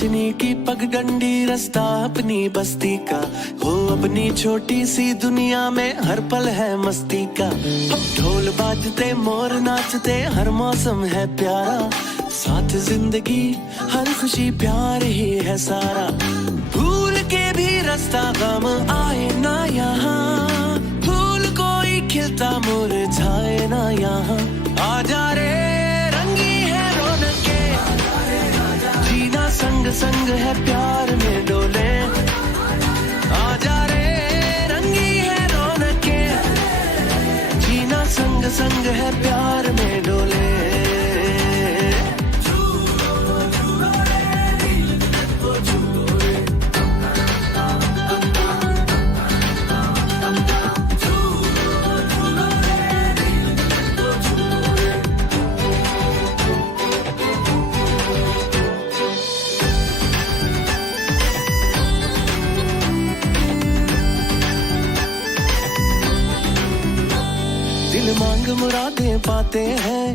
रोशनी की पगडंडी रास्ता अपनी बस्ती का, हो अपनी छोटी सी दुनिया में हर पल है मस्ती का। ढोल बाजते मोर नाचते हर मौसम है प्यारा, साथ जिंदगी हर खुशी प्यार ही है सारा। भूल के भी रास्ता गम आए ना यहाँ, फूल कोई खिलता मुरझाए ना यहाँ। आजा रे रंगी है रौनके, जीना संग संग है प्यार में डोले। आजा रे रंगी है रौनके, जीना संग संग है प्यार में डोले। दिल मांग मुरादें पाते हैं,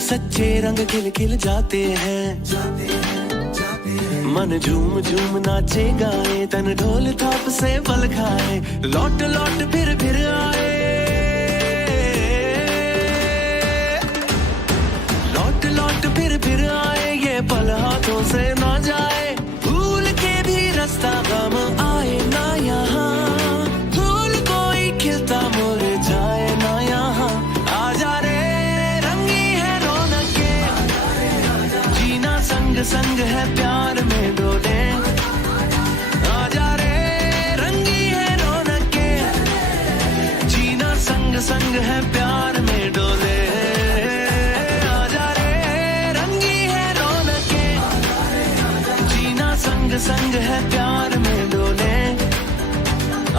सच्चे रंग खिल खिल जाते हैं। मन झूम झूम नाचे गाए, तन ढोल थाप से बल खाए। लौट लौट फिर आए, लौट लौट फिर आए, ये पल हाथों से ना जाए। भूल के भी रास्ता गम आए ना यहाँ, फूल कोई खिलता मुरझाए ना यहाँ। आजा रे रंगी है रौनके, जीना संग संग है प्यार में डोले। आजा रे रंगी है रौनके, जीना संग संग है प्यार में डोले। आजा रे रंगी है रौनके, जीना संग संग है प्यार में डोले।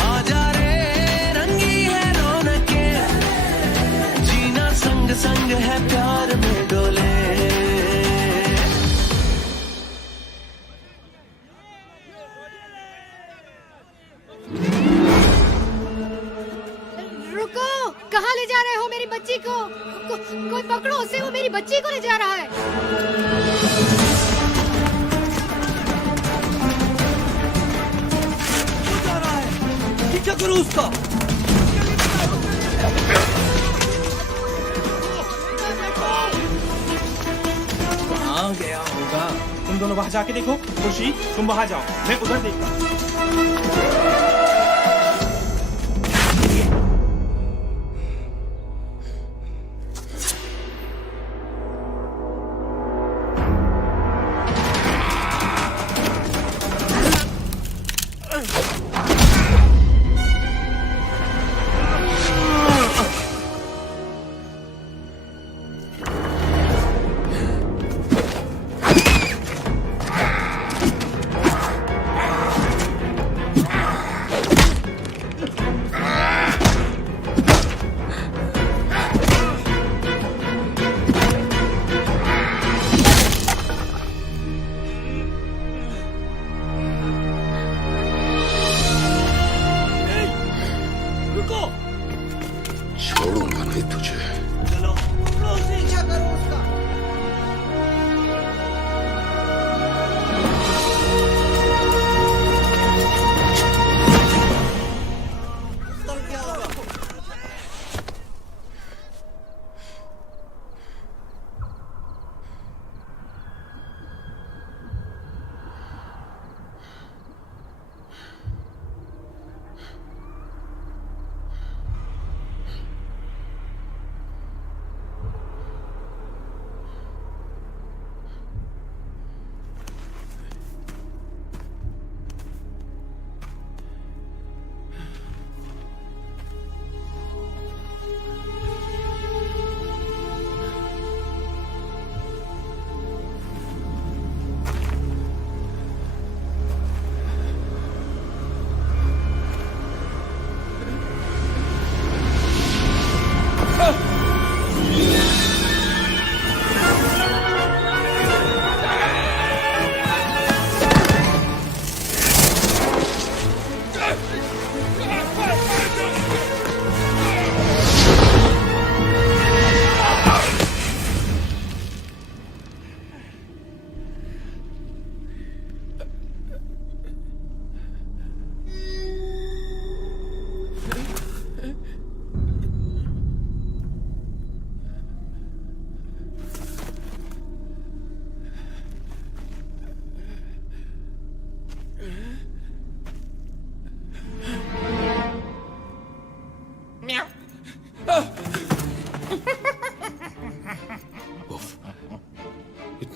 आजा रे रंगी है रौनके, जीना संग संग है प्यार में डोले। रुको, कहाँ ले जा रहे हो मेरी बच्ची को? कोई पकड़ो उसे, वो मेरी बच्ची को ले जा रहा है। पीछा करो उसका। कहाँ गया होगा? तुम दोनों वहाँ जाके देखो। खुशी, तुम वहाँ जाओ, मैं उधर देखता हूँ।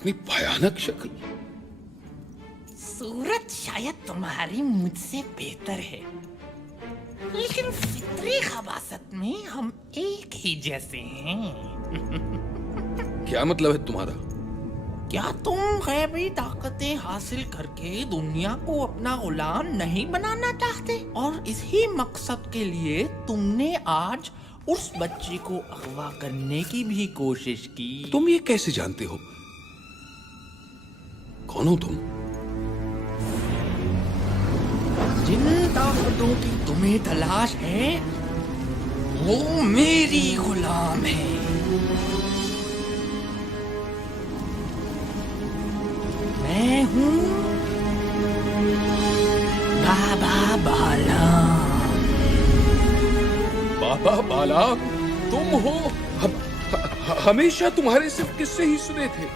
कितनी भयानक शक्ल। सूरत शायद तुम्हारी मुझसे बेहतर है, लेकिन फितरी खबासत में हम एक ही जैसे हैं। क्या मतलब है तुम्हारा? क्या तुम गैबी ताकतें हासिल करके दुनिया को अपना गुलाम नहीं बनाना चाहते? और इसी मकसद के लिए तुमने आज उस बच्ची को अगवा करने की भी कोशिश की। तुम ये कैसे जानते हो? कौन हो तुम? जिन ताकतों की तुम्हें तलाश है वो मेरी गुलाम है। मैं हूँ बाबा बालाम। बाबा बालाम तुम हो? हमेशा तुम्हारे सिर्फ किस्से ही सुने थे।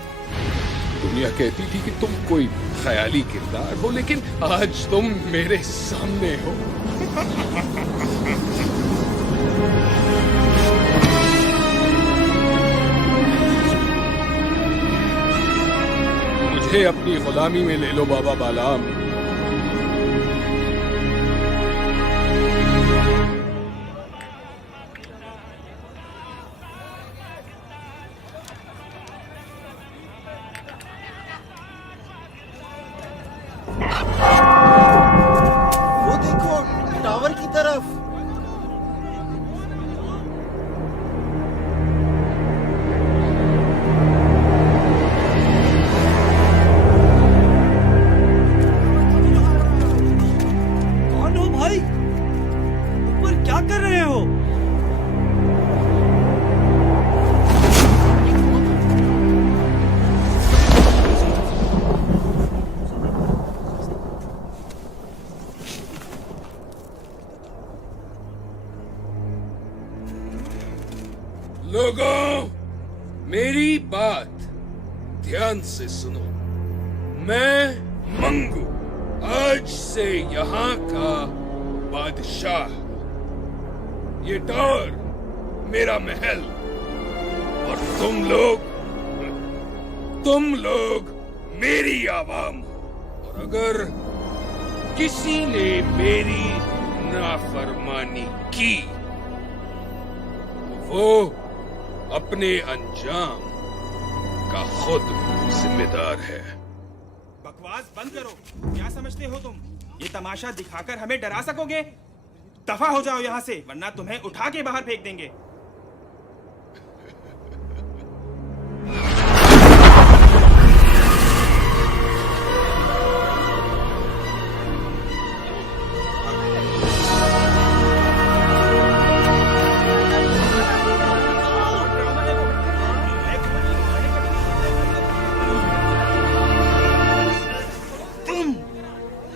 दुनिया कहती थी कि तुम कोई ख्याली किरदार हो, लेकिन आज तुम मेरे सामने हो। मुझे अपनी गुलामी में ले लो बाबा बालाम। वो देखो टावर की तरफ। कौन हो भाई? ऊपर क्या कर रहे हो? लोगों, मेरी बात ध्यान से सुनो। मैं मंगू आज से यहाँ का बादशाह। ये टावर मेरा महल, और तुम लोग मेरी आवाम हो। और अगर किसी ने मेरी नाफरमानी की तो वो अपने अंजाम का खुद जिम्मेदार है। बकवास बंद करो। क्या समझते हो तुम? ये तमाशा दिखाकर हमें डरा सकोगे? दफा हो जाओ यहाँ से, वरना तुम्हें उठा के बाहर फेंक देंगे।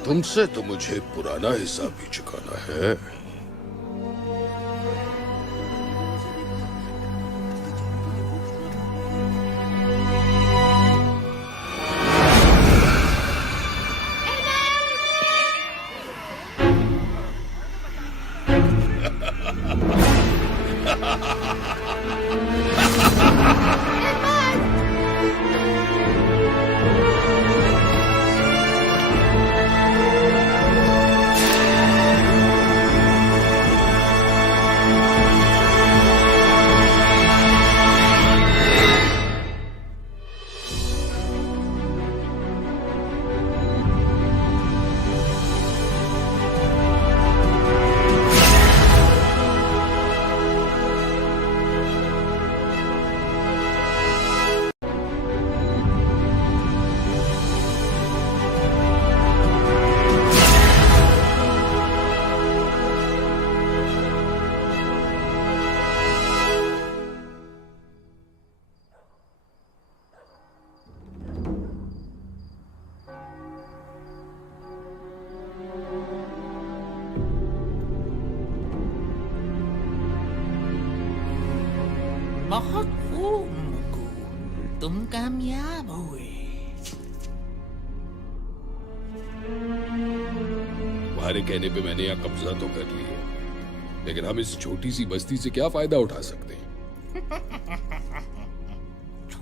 तुमसे तो मुझे पुराना हिसाब भी चुकाना है। बहुत खूब मुकुल, तुम कामयाब हुए। तुम्हारे कहने पे मैंने यहाँ कब्जा तो कर लिया, लेकिन हम इस छोटी सी बस्ती से क्या फायदा उठा सकते हैं?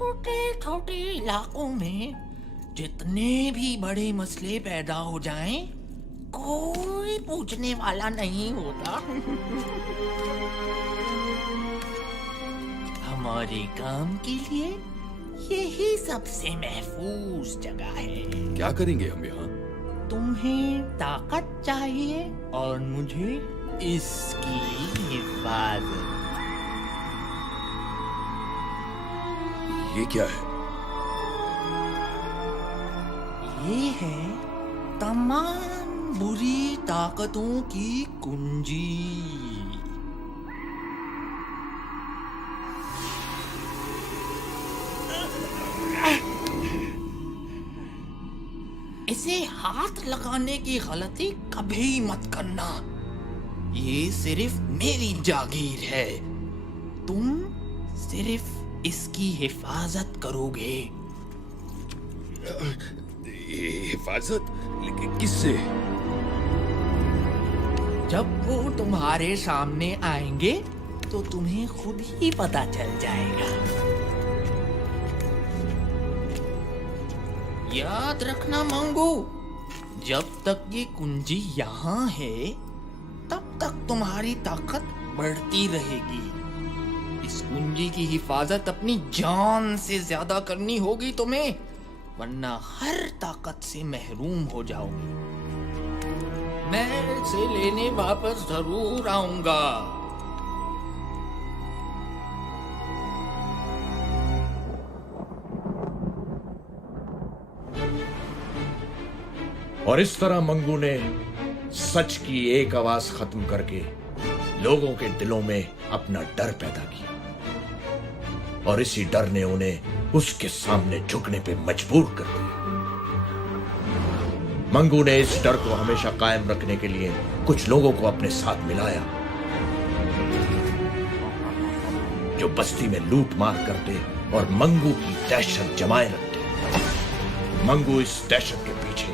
छोटे छोटे इलाकों में जितने भी बड़े मसले पैदा हो जाएं, कोई पूछने वाला नहीं होता। हमारे काम के लिए यही सबसे महफूज जगह है। क्या करेंगे हम यहाँ? तुम्हें ताकत चाहिए और मुझे इसकी हिफाजत। ये क्या है? ये है तमाम बुरी ताकतों की कुंजी। इसे हाथ लगाने की गलती कभी मत करना। ये सिर्फ मेरी जागीर है। तुम सिर्फ इसकी हिफाजत करोगे। ये हिफाजत? लेकिन किससे? जब वो तुम्हारे सामने आएंगे तो तुम्हें खुद ही पता चल जाएगा। याद रखना मंगू, जब तक ये कुंजी यहाँ है तब तक तुम्हारी ताकत बढ़ती रहेगी। इस कुंजी की हिफाजत अपनी जान से ज्यादा करनी होगी तुम्हें, वरना हर ताकत से महरूम हो जाओगे। मैं इसे लेने वापस जरूर आऊंगा। और इस तरह मंगू ने सच की एक आवाज खत्म करके लोगों के दिलों में अपना डर पैदा किया, और इसी डर ने उन्हें उसके सामने झुकने पे मजबूर कर दिया। मंगू ने इस डर को हमेशा कायम रखने के लिए कुछ लोगों को अपने साथ मिलाया, जो बस्ती में लूट मार करते और मंगू की दहशत जमाए रखते। मंगू इस दहशत के पीछे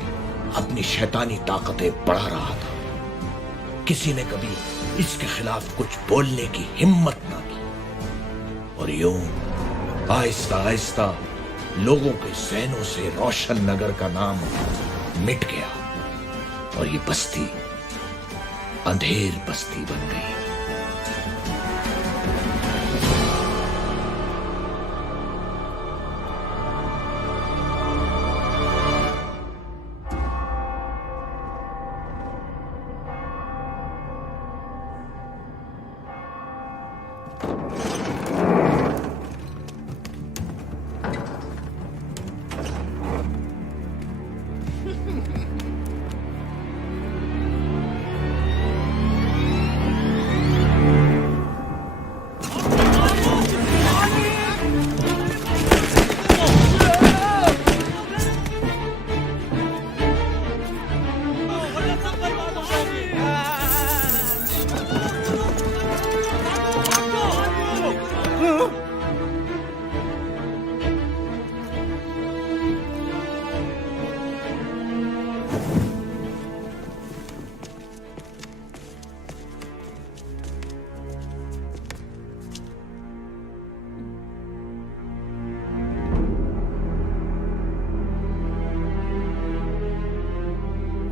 अपनी शैतानी ताकतें बढ़ा रहा था। किसी ने कभी इसके खिलाफ कुछ बोलने की हिम्मत ना की, और यूं आहिस्ता आहिस्ता लोगों के ज़हनों से रोशन नगर का नाम मिट गया, और ये बस्ती अंधेर बस्ती बन गई।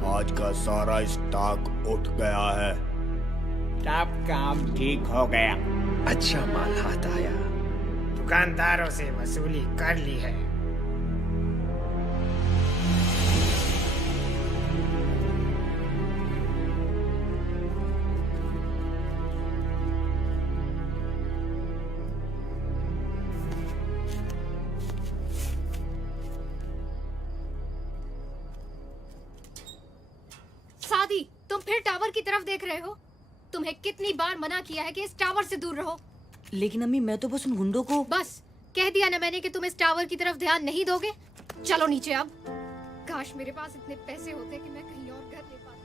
आज का सारा स्टॉक उठ गया है। सब काम ठीक हो गया। अच्छा माल हाथ आया। दुकानदारों से वसूली कर ली है। सादी, तुम फिर टावर की तरफ देख रहे हो? तुम्हें कितनी बार मना किया है कि इस टावर से दूर रहो। लेकिन अम्मी, मैं तो बस उन गुंडों को। बस कह दिया ना मैंने कि तुम इस टावर की तरफ ध्यान नहीं दोगे। चलो नीचे अब। काश मेरे पास इतने पैसे होते कि मैं कहीं और घर ले पाता।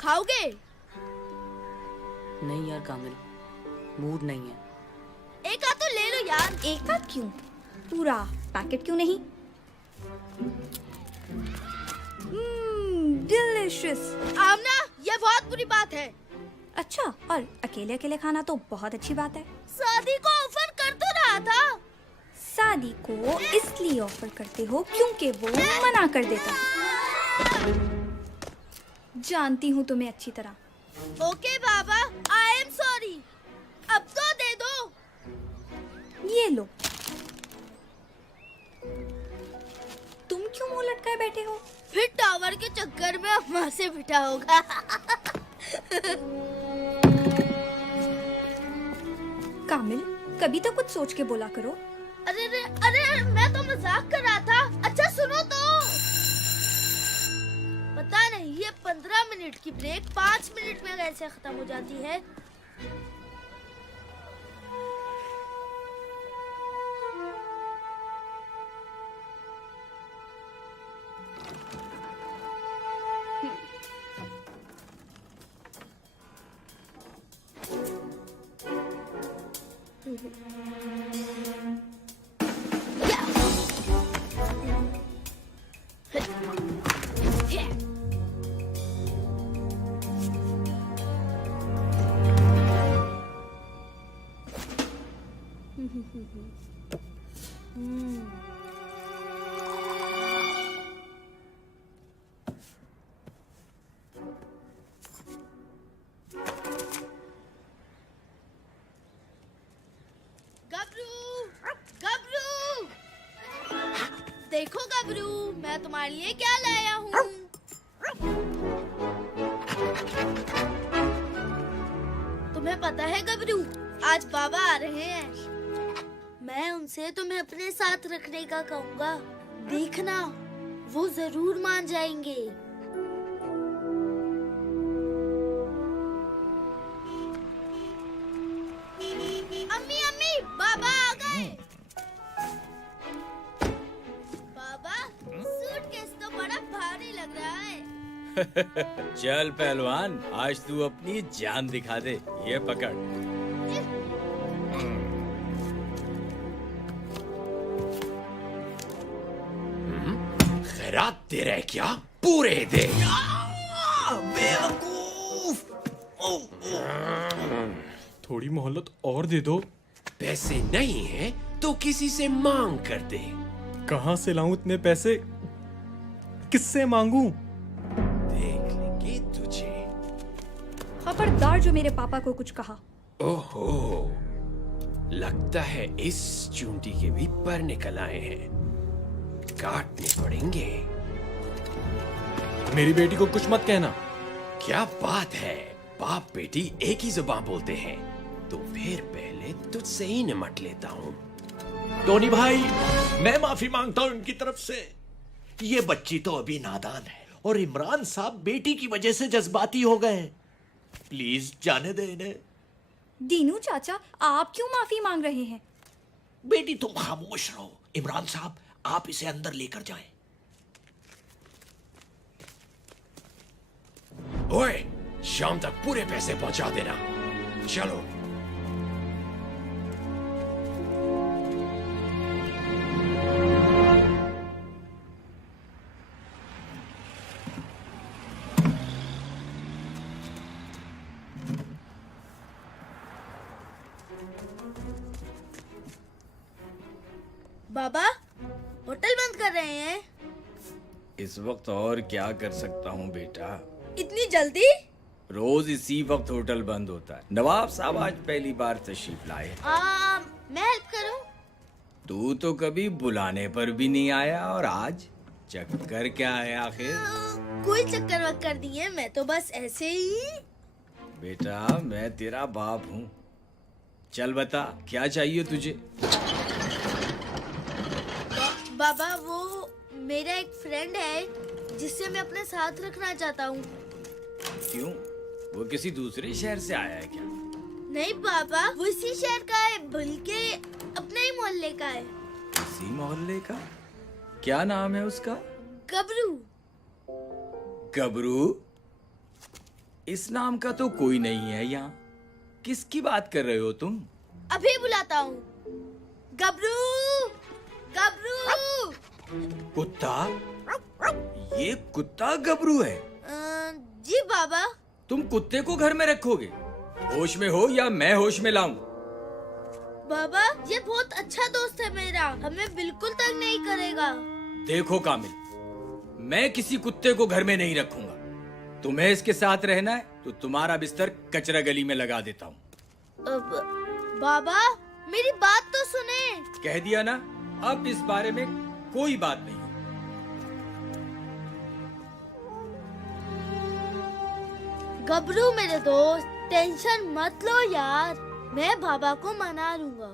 खाओगे? नहीं यार कामिल, मूड नहीं है। एक आध तो ले लो यार। एक आध क्यों, पूरा पैकेट क्यों नहीं? डिलिशियस। आमना, ये बहुत बुरी बात है। अच्छा, और अकेले अकेले खाना तो बहुत अच्छी बात है। शादी को ऑफर कर तो रहा था। शादी को इसलिए ऑफर करते हो क्योंकि वो मना कर देता है। जानती हूँ तुम्हें अच्छी तरह। Okay Baba, I am sorry. अब तो दे दो। ये लो। तुम क्यों मुंह लटकाए बैठे हो? फिर टावर के चक्कर में अम्मा से बिठा होगा। कामिल, कभी तो कुछ सोच के बोला करो। अरे अरे अरे, मैं तो मजाक कर रहा था। अच्छा सुनो तो। पता नहीं ये 15 मिनट की ब्रेक 5 मिनट में कैसे खत्म हो जाती है। देखो गबरू, मैं तुम्हारे लिए क्या लाया हूँ। तुम्हें पता है गबरू, आज बाबा आ रहे हैं। मैं उनसे तुम्हें अपने साथ रखने का कहूँगा। देखना, वो जरूर मान जाएंगे। अम्मी अम्मी, बाबा आ गए। सूटकेस तो बड़ा भारी लग रहा है। चल पहलवान, आज तू अपनी जान दिखा दे। ये पकड़। खैरात दे रहे क्या? पूरे दे। थोड़ी मोहलत और दे दो। पैसे नहीं है तो किसी से मांग कर दे। कहाँ से लाऊं इतने पैसे? किससे मांगू? देख लेंगे तुझे। खबरदार जो मेरे पापा को कुछ कहा। ओहो, लगता है इस चूंटी के भी पर निकल आए हैं। काटने पड़ेंगे। मेरी बेटी को कुछ मत कहना। क्या बात है, बाप बेटी एक ही जुबान बोलते हैं। तो फिर पहले तुझसे ही निमट लेता हूँ। टोनी भाई, मैं माफी मांगता हूँ इनकी तरफ से। ये बच्ची तो अभी नादान है और इमरान साहब बेटी की वजह से जज्बाती हो गए। प्लीज जाने दे इन्हें। दीनू चाचा, आप क्यों माफी मांग रहे हैं? बेटी तुम खामोश रहो। इमरान साहब, आप इसे अंदर लेकर जाएं। ओए, शाम तक पूरे पैसे पहुंचा देना। चलो। बाबा, होटल बंद कर रहे हैं। इस वक्त और क्या कर सकता हूँ बेटा? इतनी जल्दी? रोज इसी वक्त होटल बंद होता है। नवाब साहब आज पहली बार तशरीफ लाए। मैं हेल्प करूं? तू तो कभी बुलाने पर भी नहीं आया और आज चक्कर क्या है आखिर? कोई चक्कर वक्कर नहीं है, मैं तो बस ऐसे ही। बेटा, मैं तेरा बाप हूँ। चल बता, क्या चाहिए तुझे? बाबा, वो मेरा एक फ्रेंड है जिससे मैं अपने साथ रखना चाहता हूँ। क्यों? वो किसी दूसरे शहर से आया है क्या? नहीं बाबा, वो इसी शहर का है, बल्कि अपने ही मोहल्ले का है। इसी मोहल्ले का? क्या नाम है उसका? गबरू। गबरू? इस नाम का तो कोई नहीं है यहाँ। किसकी बात कर रहे हो तुम? अभी बुलाता हूँ। गबरू, गबरू। कुत्ता? ये कुत्ता गबरू है? जी बाबा। तुम कुत्ते को घर में रखोगे? होश में हो या मैं होश में लाऊं? बाबा, ये बहुत अच्छा दोस्त है मेरा, हमें बिल्कुल तंग नहीं करेगा। देखो कामिल, मैं किसी कुत्ते को घर में नहीं रखूंगा। तुम्हें इसके साथ रहना है तो तुम्हारा बिस्तर कचरा गली में लगा देता हूँ। बाबा, मेरी बात तो सुने। कह दिया ना, अब इस बारे में कोई बात नहीं। गबरू मेरे दोस्त, टेंशन मत लो यार, मैं बाबा को मना लूंगा।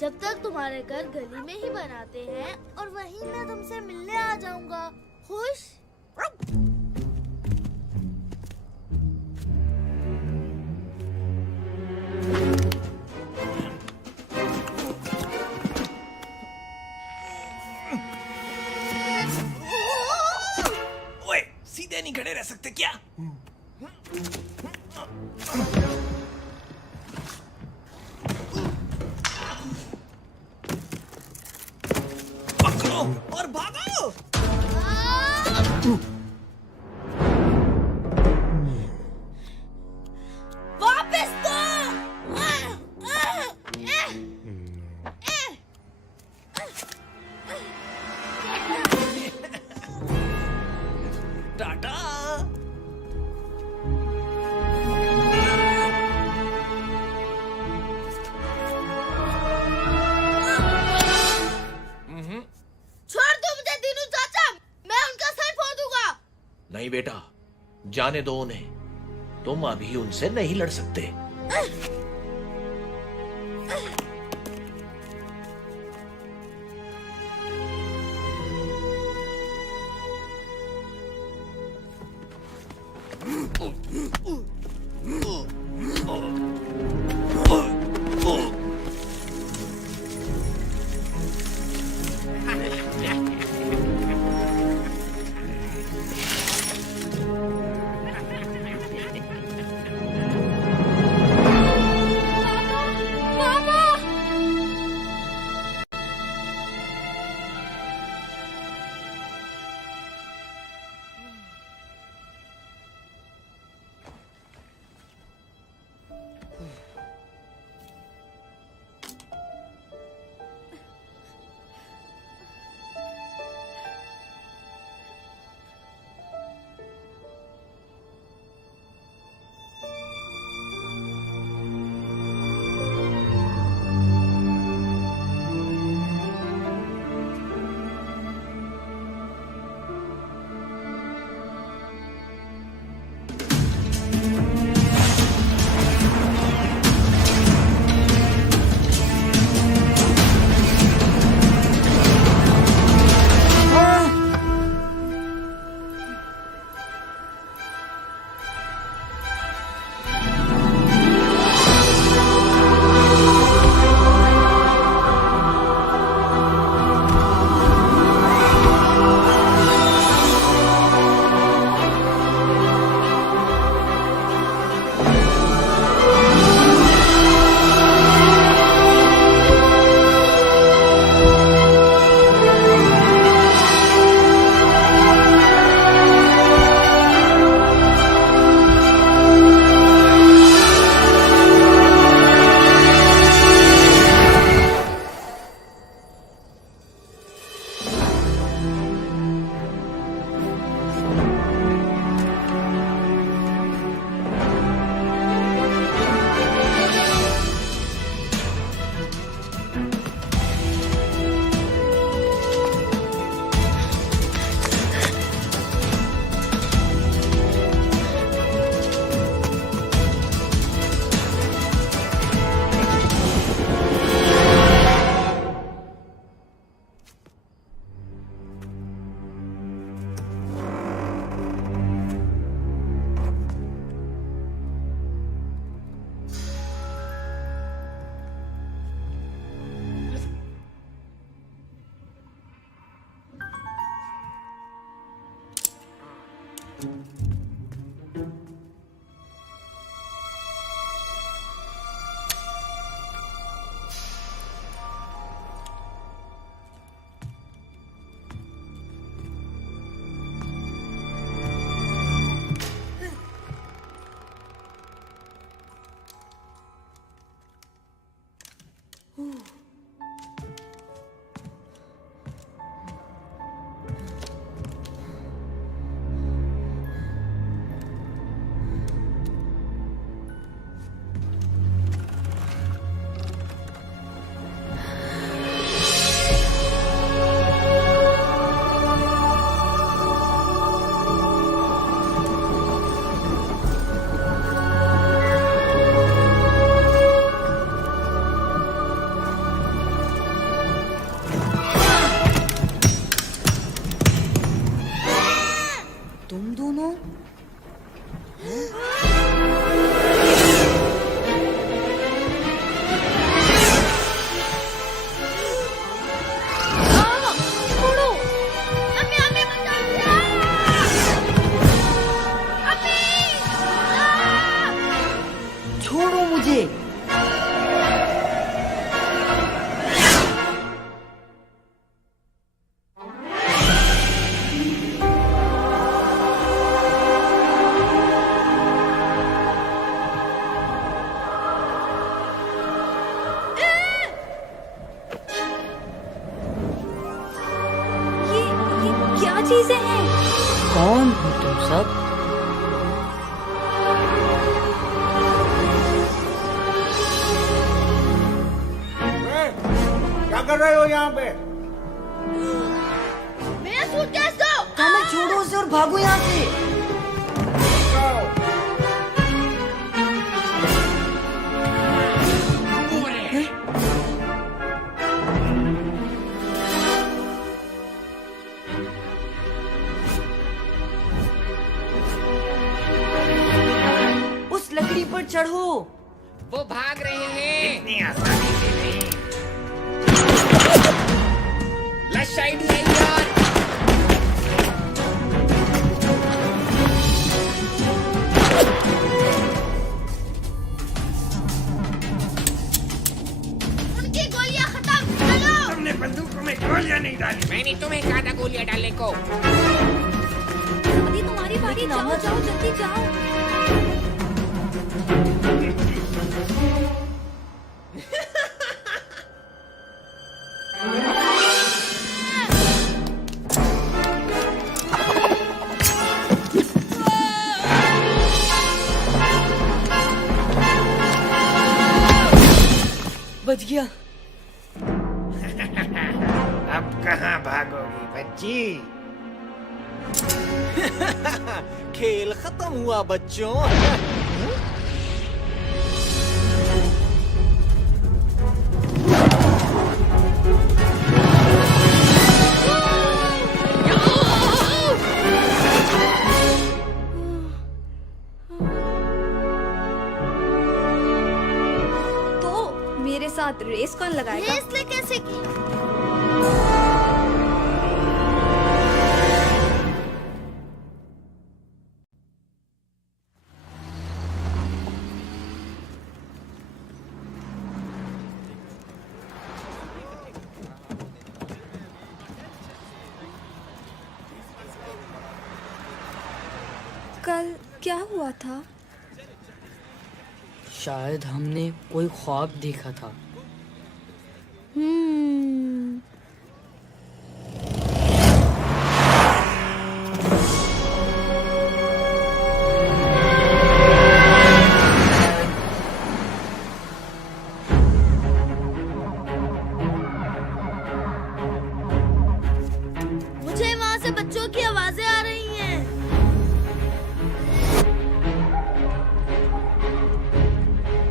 जब तक तुम्हारे घर गली में ही बनाते हैं और वहीं मैं तुमसे मिलने आ जाऊंगा। खुश? ओए, सीधे नहीं खड़े रह सकते क्या? पकड़ो और भागो। वापस दो। टाटा। छोड़ दो मुझे दीनू चाचा, मैं उनका सर फोड़ दूंगा। नहीं बेटा, जाने दो उन्हें, तुम अभी उनसे नहीं लड़ सकते। मंगू? छोड़ो मुझे। ये क्या चीजें हैं? कौन हो तुम सब? क्या कर रहे हो यहाँ पे? मेरा सूटकेस दो। कामिल छोड़ो उसे और भागो यहाँ से। उस लकड़ी पर चढ़ो। वो भाग रहे हैं। इतनी आसानी से नहीं। लेफ्ट साइड से यार। उनकी गोलियां खत्म। चलो। तुमने बंदूकों में गोलियां नहीं डाली। मैंने तुम्हें कहा था गोलियां डालने को। अभी तुम्हारी बारी, जाओ जाओ जल्दी जाओ। बच गया। अब कहाँ भागोगी बच्ची? खेल खत्म हुआ बच्चों। तो मेरे साथ रेस कौन लगाएगा? रेस ले कैसे की? कल क्या हुआ था? शायद हमने कोई ख्वाब देखा था। मुझे वहाँ से बच्चों की आवाजें आ रही हैं।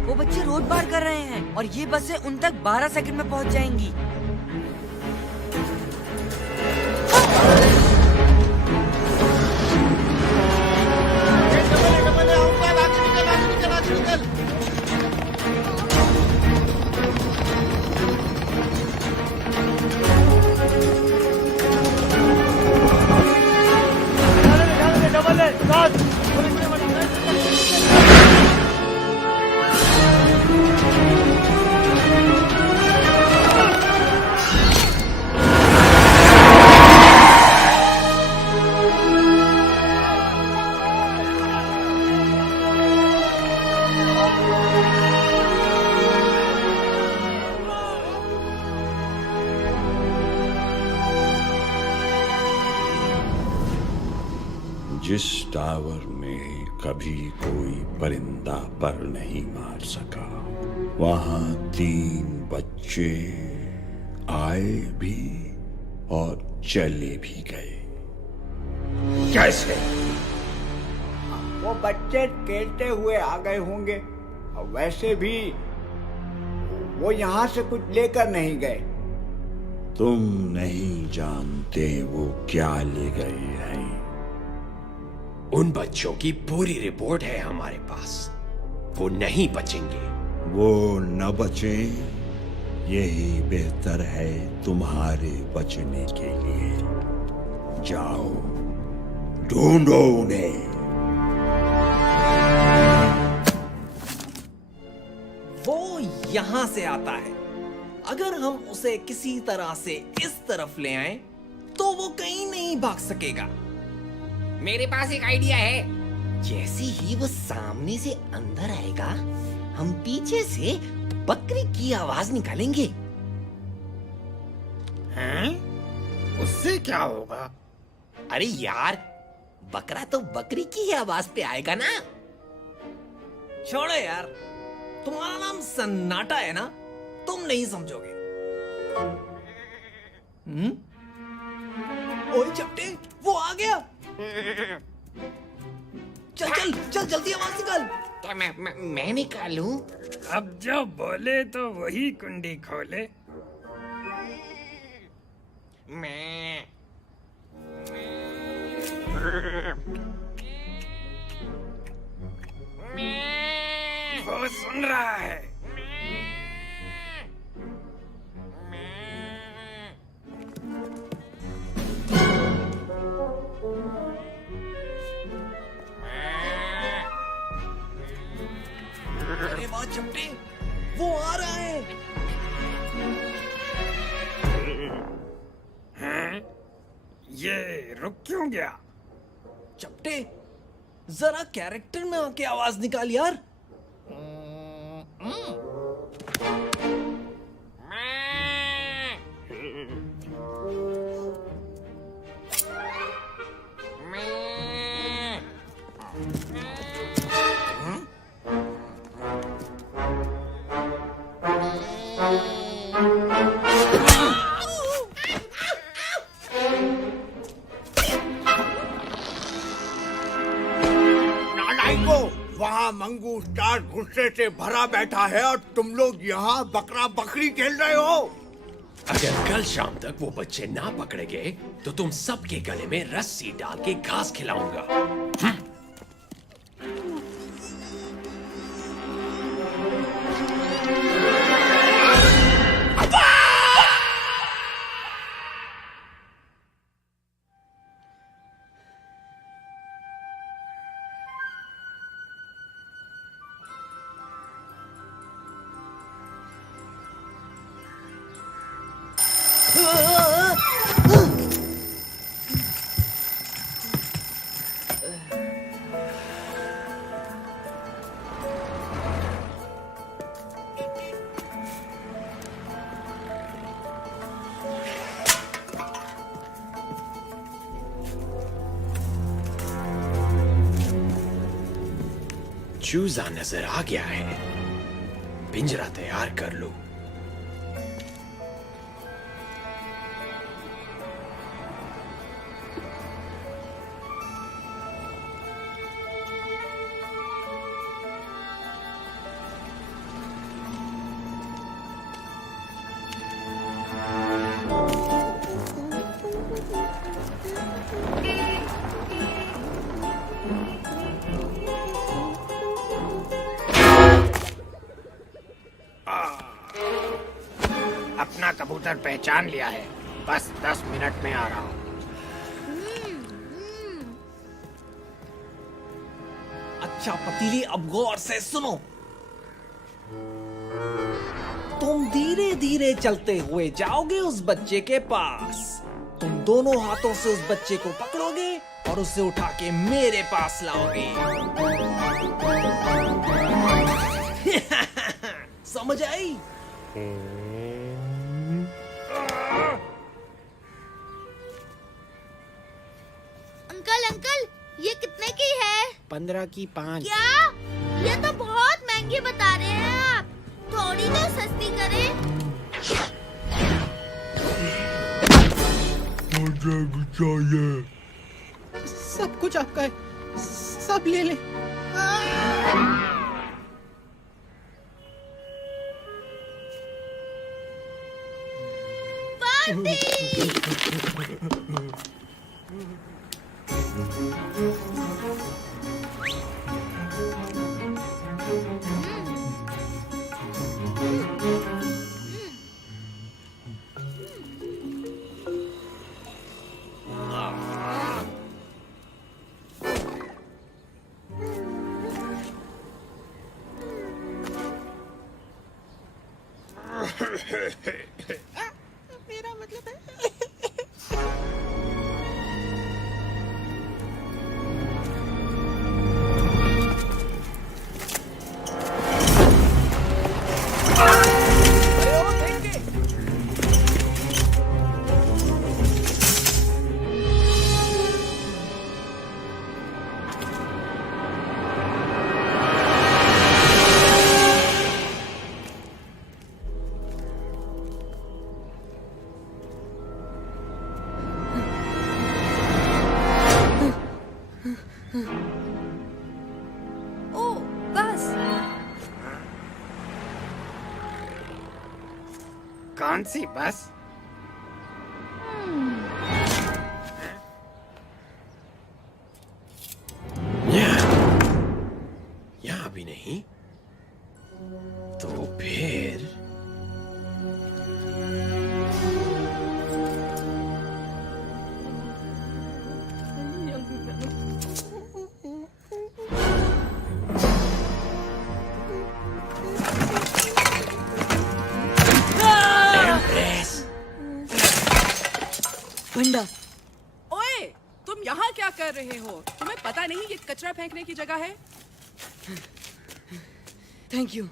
वो बच्चे रोड पार कर रहे हैं और ये बसें उन तक 12 सेकंड में पहुंच जाएंगी। जिस टावर में कभी कोई परिंदा पर नहीं मार सका, वहां 3 बच्चे आए भी और चले भी गए। कैसे? वो बच्चे खेलते हुए आ गए होंगे और वैसे भी वो यहाँ से कुछ लेकर नहीं गए। तुम नहीं जानते वो क्या ले गए हैं। उन बच्चों की पूरी रिपोर्ट है हमारे पास। वो नहीं बचेंगे। वो न बचे, यही बेहतर है तुम्हारे बचने के लिए। जाओ, ढूंढो उन्हें। वो यहाँ से आता है। अगर हम उसे किसी तरह से इस तरफ ले आए तो वो कहीं नहीं भाग सकेगा। मेरे पास एक आइडिया है। जैसे ही वो सामने से अंदर आएगा, हम पीछे से बकरी की आवाज निकालेंगे। हैं? उससे क्या होगा? अरे यार, बकरा तो बकरी की ही आवाज पे आएगा ना। छोड़ो यार, तुम्हारा नाम सन्नाटा है ना, तुम नहीं समझोगे। ओए चपटे, वो आ गया। चल चल चल, जल्दी आवाज निकाल। क्या मैं निकालूं? अब जो बोले तो वही कुंडी खोले। मैं वो सुन रहा है। अरे वाह चपटे, वो आ रहा है। हैं? ये रुक क्यों गया? चपटे, जरा कैरेक्टर में आके आवाज निकाल यार। वहाँ मंगू स्टार गुस्से से भरा बैठा है और तुम लोग यहाँ बकरा बकरी खेल रहे हो। अगर कल शाम तक वो बच्चे ना पकड़े गए तो तुम सबके गले में रस्सी डाल के घास खिलाऊंगा। चूजा नजर आ गया है, पिंजरा तैयार कर लो। अपना कबूतर पहचान लिया है। बस 10 मिनट में आ रहा हूँ। अच्छा पतीली, अब गौर से सुनो। तुम धीरे धीरे चलते हुए जाओगे उस बच्चे के पास। तुम दोनों हाथों से उस बच्चे को पकड़ोगे और उसे उठा के मेरे पास लाओगे। समझ आई? अंकल अंकल, ये कितने की है? 15 की 5। क्या? ये तो बहुत महंगी बता रहे हैं आप। थोड़ी तो सस्ती करें। मुझे भी चाहिए। सब कुछ आपका है, सब ले ले। पार्टी! मेरा मतलब है ओ बस। कौन सी बस? यहाँ भी नहीं तो फिर बंडा, ओए, तुम यहाँ क्या कर रहे हो? तुम्हें पता नहीं ये कचरा फेंकने की जगह है? Thank you,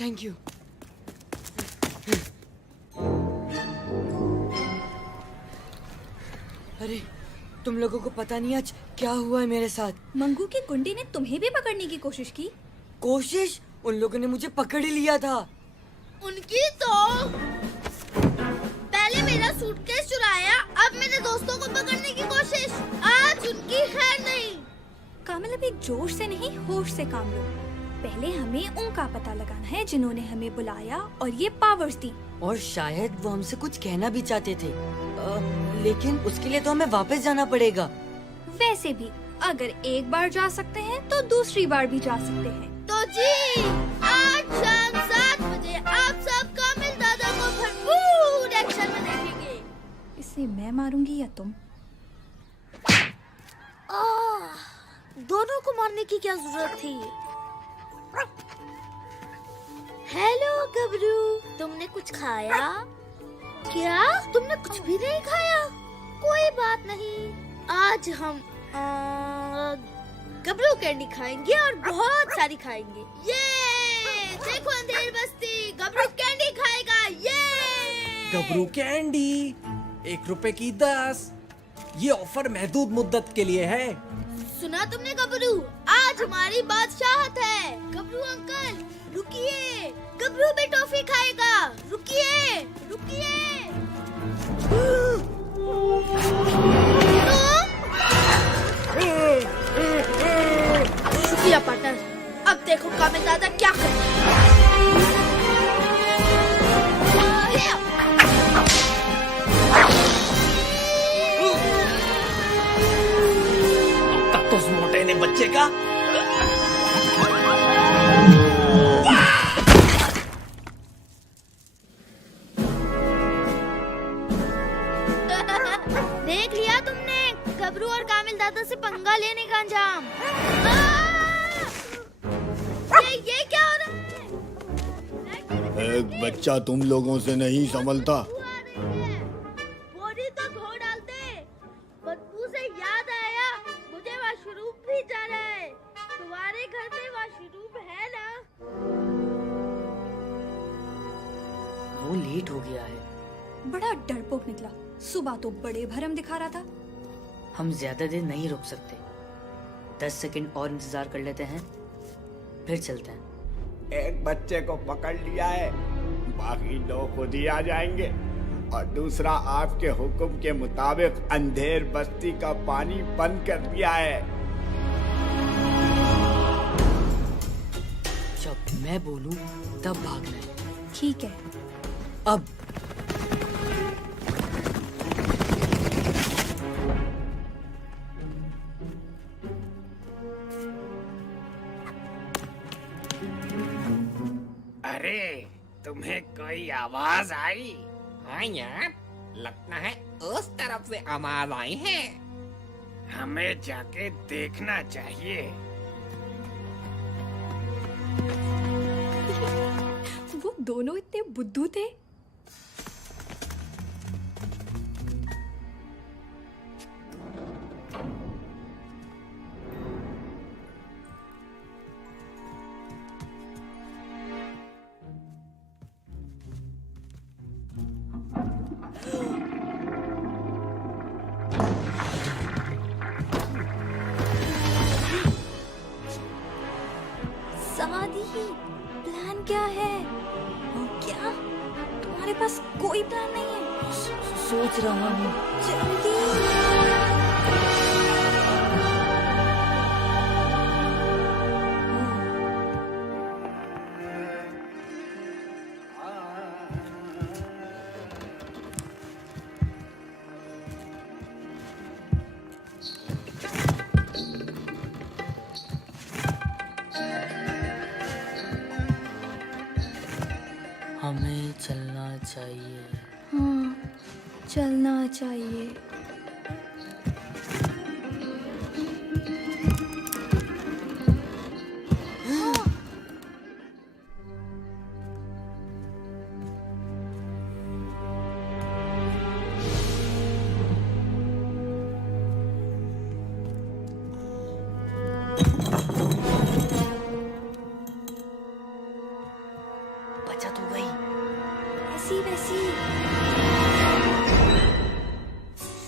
thank you. अरे, तुम लोगों को पता नहीं आज क्या हुआ है मेरे साथ। मंगू के गुंडे ने तुम्हें भी पकड़ने की कोशिश की। कोशिश? उन लोगों ने मुझे पकड़ ही लिया था। उनकी तो पहले मेरा सूटकेस चुराया, अब मेरे दोस्तों को पकड़ने की कोशिश। आज उनकी खैर नहीं। कामिल, अभी जोश से नहीं होश से काम लो। पहले हमें उनका पता लगाना है जिन्होंने हमें बुलाया और ये पावर्स दी। और शायद वो हमसे कुछ कहना भी चाहते थे, लेकिन उसके लिए तो हमें वापस जाना पड़ेगा। वैसे भी अगर एक बार जा सकते हैं तो दूसरी बार भी जा सकते हैं। तो जी, आज शाम 7 बजे आप सब कामिल दादा को भरपूर एक्शन में देखेंगे। इसे मैं मारूंगी या तुम? दोनों को मारने की क्या जरूरत थी? हेलो गबरू, तुमने कुछ खाया? क्या तुमने कुछ भी नहीं खाया? कोई बात नहीं, आज हम गबरू कैंडी खाएंगे और बहुत सारी खाएंगे। ये देखो अंधेर बस्ती, गबरू कैंडी खाएगा। ये गबरू कैंडी 1 रुपए की 10। ये ऑफर महदूद मुद्दत के लिए है। सुना तुमने गबरू? आज हमारी बादशाहत है। गबरू अंकल रुकिए, गबरू भी टॉफी खाएगा। रुकिए रुकिए। शुक्रिया पार्टनर, अब देखो कामिल दादा क्या करते हैं। तो उस मोटे ने बच्चे का देख लिया तुमने गबरू और कामिल दादा से पंगा लेने का अंजाम। ये क्या हो रहा है? एक बच्चा तुम लोगों से नहीं संभलता। बोरी तो धो डालते। बदबू से याद आया, मुझे वॉशरूम भी जाना है। तुम्हारे घर में वॉशरूम है ना? वो लेट हो गया है। बड़ा डरपोक निकला। सुबह तो बड़े भरम दिखा रहा था। हम ज्यादा देर नहीं रुक सकते। 10 सेकंड और इंतजार कर लेते हैं, फिर चलते हैं। एक बच्चे को पकड़ लिया है, बाकी 2 खुद ही आ जाएंगे। और दूसरा, आपके हुक्म के मुताबिक अंधेर बस्ती का पानी बंद कर दिया है। जब मैं बोलूं तब भागना है। ठीक है। अब अरे, तुम्हें कोई आवाज आई? हाँ यार, लगता है उस तरफ से आवाज आई है। हमें जाके देखना चाहिए। वो दोनों इतने बुद्धू थे। प्लान क्या है? क्या तुम्हारे पास कोई प्लान नहीं है? सोच रहा हूँ। जल्दी। हमें चलना चाहिए। हाँ, चलना चाहिए। बचत हो गई। ऐसी वैसी।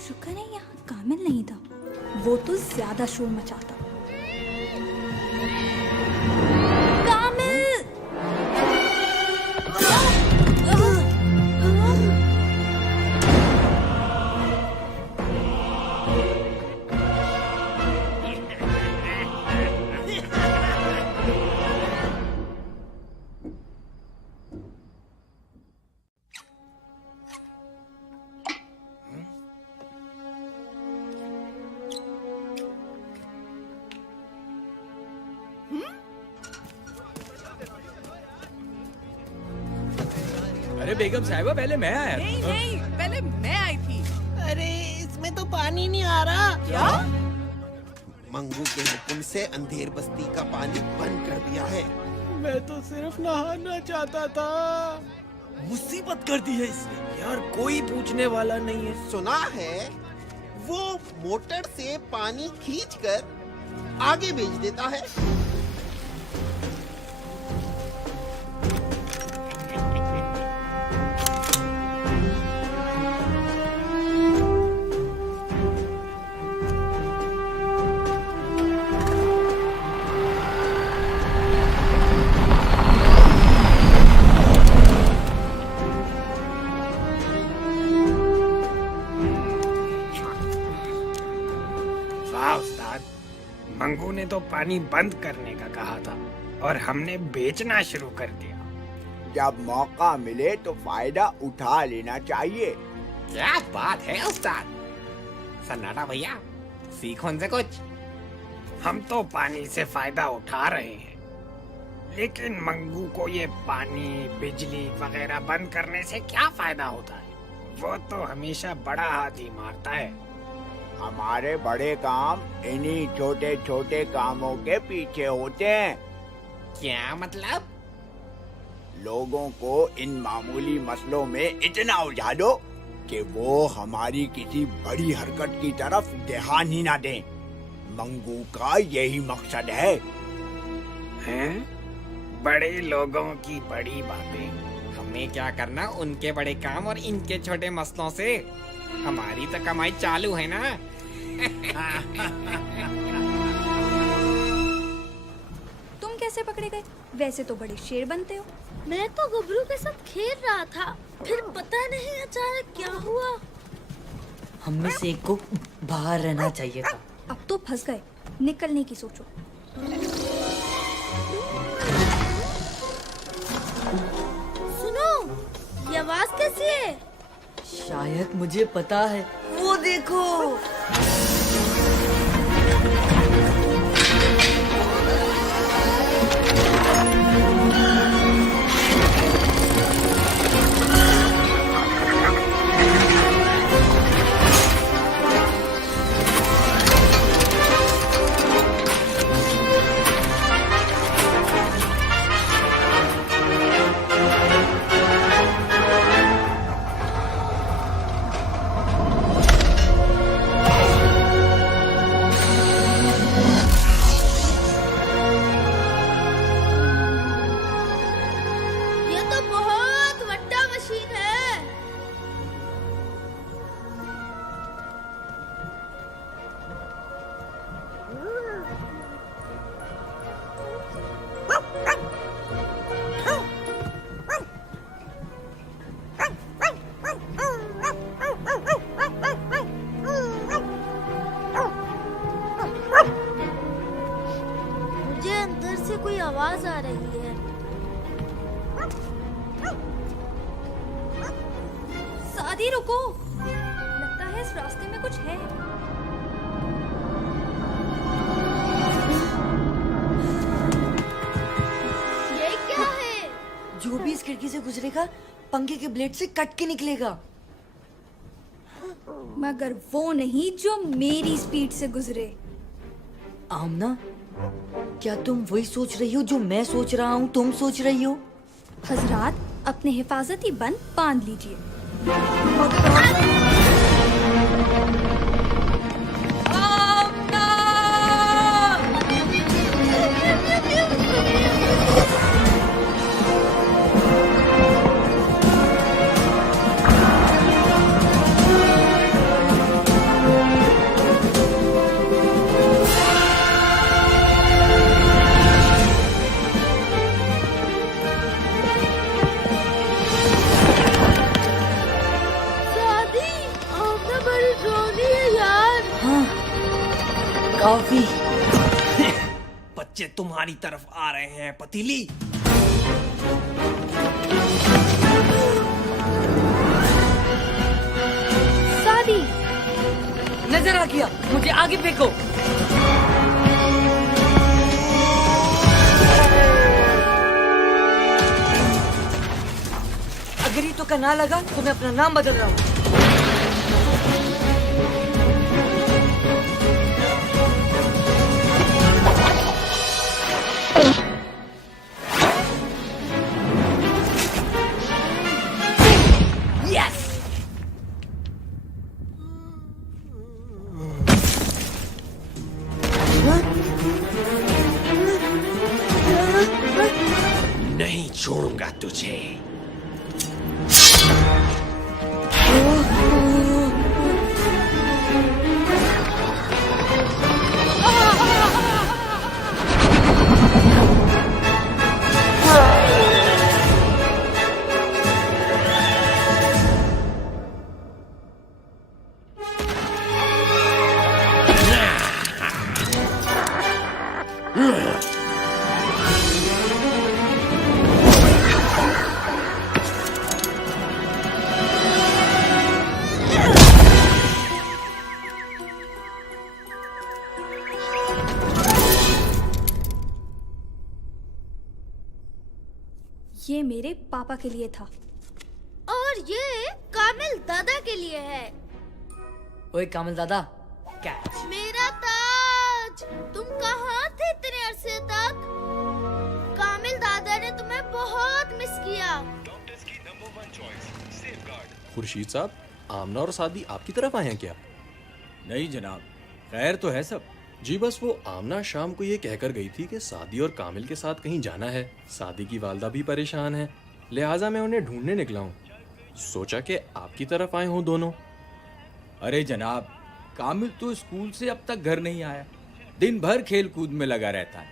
शुक्र है यहाँ कामिल नहीं था, वो तो ज्यादा शोर मचाता। कामिल! अरे बेगम साहिबा, पहले मैं आया था। नहीं नहीं, पहले मैं आई थी। अरे इसमें तो पानी नहीं आ रहा। क्या? मंगू के हुक्म से अंधेर बस्ती का पानी बंद कर दिया है। मैं तो सिर्फ नहाना चाहता था। मुसीबत कर दी है इसने। यार कोई पूछने वाला नहीं है। सुना है वो मोटर से पानी खींचकर आगे भेज देता है। वाह उस्ताद, मंगू ने तो पानी बंद करने का कहा था और हमने बेचना शुरू कर दिया। जब मौका मिले तो फायदा उठा लेना चाहिए। क्या बात है उस्ताद। सन्नाटा भैया, सीखो उनसे कुछ। हम तो पानी से फायदा उठा रहे हैं, लेकिन मंगू को ये पानी बिजली वगैरह बंद करने से क्या फायदा होता है? वो तो हमेशा बड़ा हाथ ही मारता है। हमारे बड़े काम इन्हीं छोटे छोटे कामों के पीछे होते हैं। क्या मतलब? लोगों को इन मामूली मसलों में इतना उलझा दो कि वो हमारी किसी बड़ी हरकत की तरफ ध्यान ही ना दें। मंगू का यही मकसद है। हैं? बड़े लोगों की बड़ी बातें। हमें क्या करना उनके बड़े काम और इनके छोटे मसलों से। हमारी तो कमाई चालू है ना। तुम कैसे पकड़े गए? वैसे तो बड़े शेर बनते हो। मैं तो गबरू के साथ खेल रहा था, फिर पता नहीं अचानक क्या हुआ। हम में से एक को बाहर रहना चाहिए था। अब तो फंस गए, निकलने की सोचो। सुनो, ये आवाज कैसी है? शायद मुझे पता है। वो देखो। कोई आवाज आ रही है। सादी रुको, लगता है इस रास्ते में कुछ है। ये क्या है? जो भी इस खिड़की से गुजरेगा पंखे के ब्लेड से कट के निकलेगा। मगर वो नहीं जो मेरी स्पीड से गुजरे। आमना, क्या तुम वही सोच रही हो जो मैं सोच रहा हूँ तुम सोच रही हो? हजरात, अपने हिफाजती बंद बांध लीजिए। काफी। बच्चे तुम्हारी तरफ आ रहे हैं पतीली। सादी, नजर आ गया, मुझे आगे फेंको। अगर ये तो का ना लगा तो मैं अपना नाम बदल रहा हूँ। नहीं छोड़ूंगा तुझे। ये मेरे पापा के लिए था। और ये कामिल दादा के लिए है। ओए कामिल दादा, कैच। मेरा ताज, तुम कहाँ थे इतने अरसे तक? कामिल दादा ने तुम्हें बहुत मिस किया। खुर्शीद साहब, आमना और सादी आपकी तरफ आए हैं क्या? नहीं जनाब, खैर तो है सब। जी बस वो आमना शाम को ये कहकर गई थी कि सादी और कामिल के साथ कहीं जाना है। सादी की वालदा भी परेशान है, लिहाजा मैं उन्हें ढूंढने निकला हूँ। सोचा कि आपकी तरफ आए हों दोनों। अरे जनाब, कामिल तो स्कूल से अब तक घर नहीं आया। दिन भर खेल कूद में लगा रहता है।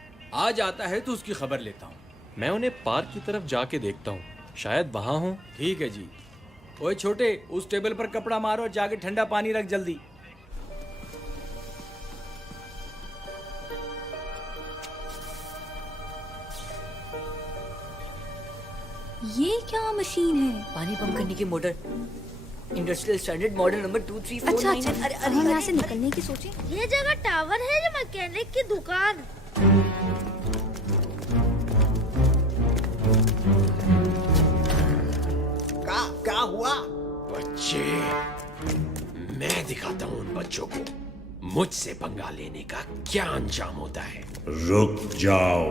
आज आता है तो उसकी खबर लेता हूँ। मैं उन्हें पार्क की तरफ जाके देखता हूँ, शायद वहाँ हो। ठीक है जी। ओए छोटे, उस टेबल पर कपड़ा मारो, जाके ठंडा पानी रख जल्दी। ये क्या मशीन है? पानी पंप करने की motor. Industrial standard model number 2349। अच्छा अच्छा, अरे हम यहाँ से निकलने की सोचें। ये जगह टावर है या मैकेनिक की दुकान? क्या हुआ? बच्चे, मैं दिखाता हूँ उन बच्चों को मुझसे पंगा लेने का क्या अंजाम होता है। रुक जाओ।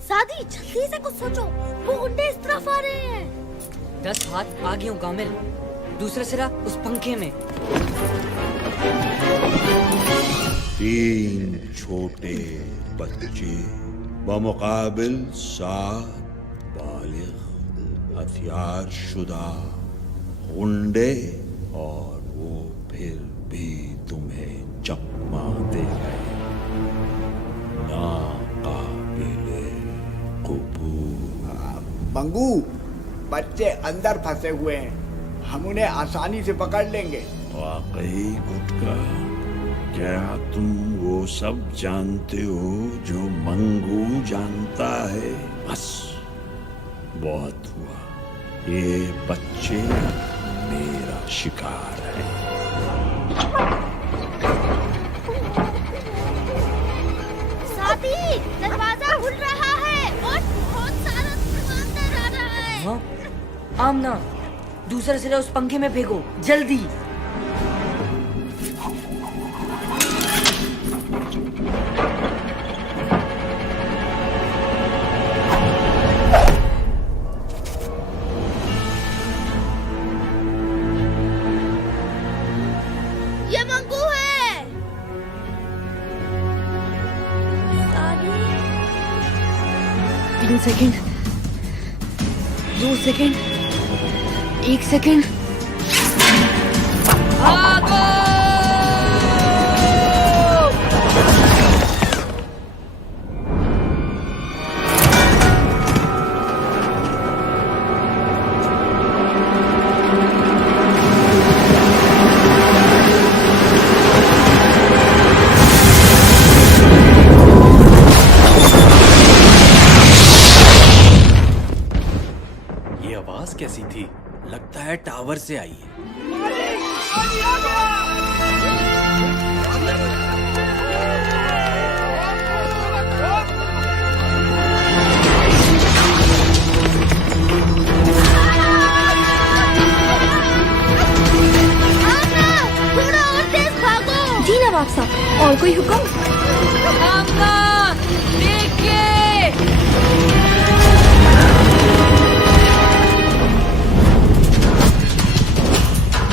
सादी, जल्दी से कुछ सोचो, वो गुंडे इस तरफ आ रहे हैं। 10 हाथ आगे हूँ कामिल, दूसरा सिरा उस पंखे में। 3 छोटे बच्चे बमुकाबिल 7 बालिग हथियार शुदा गुंडे, और वो फिर भी तुम्हें चकमा दे गए। नाकाबिले कुबूल। मंगू, बच्चे अंदर फंसे हुए हैं, हम उन्हें आसानी से पकड़ लेंगे। वाकई गुटका, क्या तुम वो सब जानते हो जो मंगू जानता है? बस बहुत हुआ, ये बच्चे मेरा शिकार है। साथी, दरवाजा खुल रहा है और बहुत सारा सामान अंदर आ रहा है। हाँ? आमना, दूसरा सिरा उस पंखे में फेंको, जल्दी। ये मंगू है। 3 सेकंड, 2 सेकंड, 1 सेकंड। भागो! ये आवाज कैसी थी? लगता है टावर से आई है। थोड़ा और तेज भागो। जी नवाब साहब, और कोई हुक्म?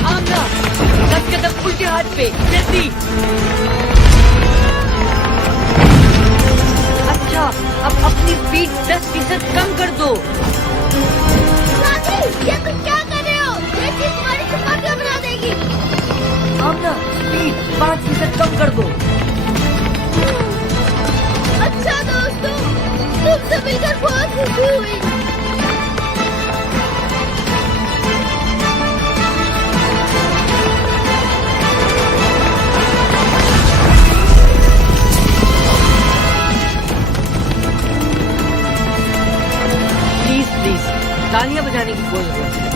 आमना, 10 कदम उल्टे हाथ पे, जल्दी। अच्छा, अब अपनी स्पीड 10% कम कर दो। साथी, ये तुम क्या कर रहे हो? ये चीज हमारी चपातियां बना देगी। आमना, स्पीड 5% कम कर दो। अच्छा दोस्तों, तुमसे मिलकर बहुत खुशी हुई। प्लीज, तालियां बजाने की कोई जरूरत नहीं।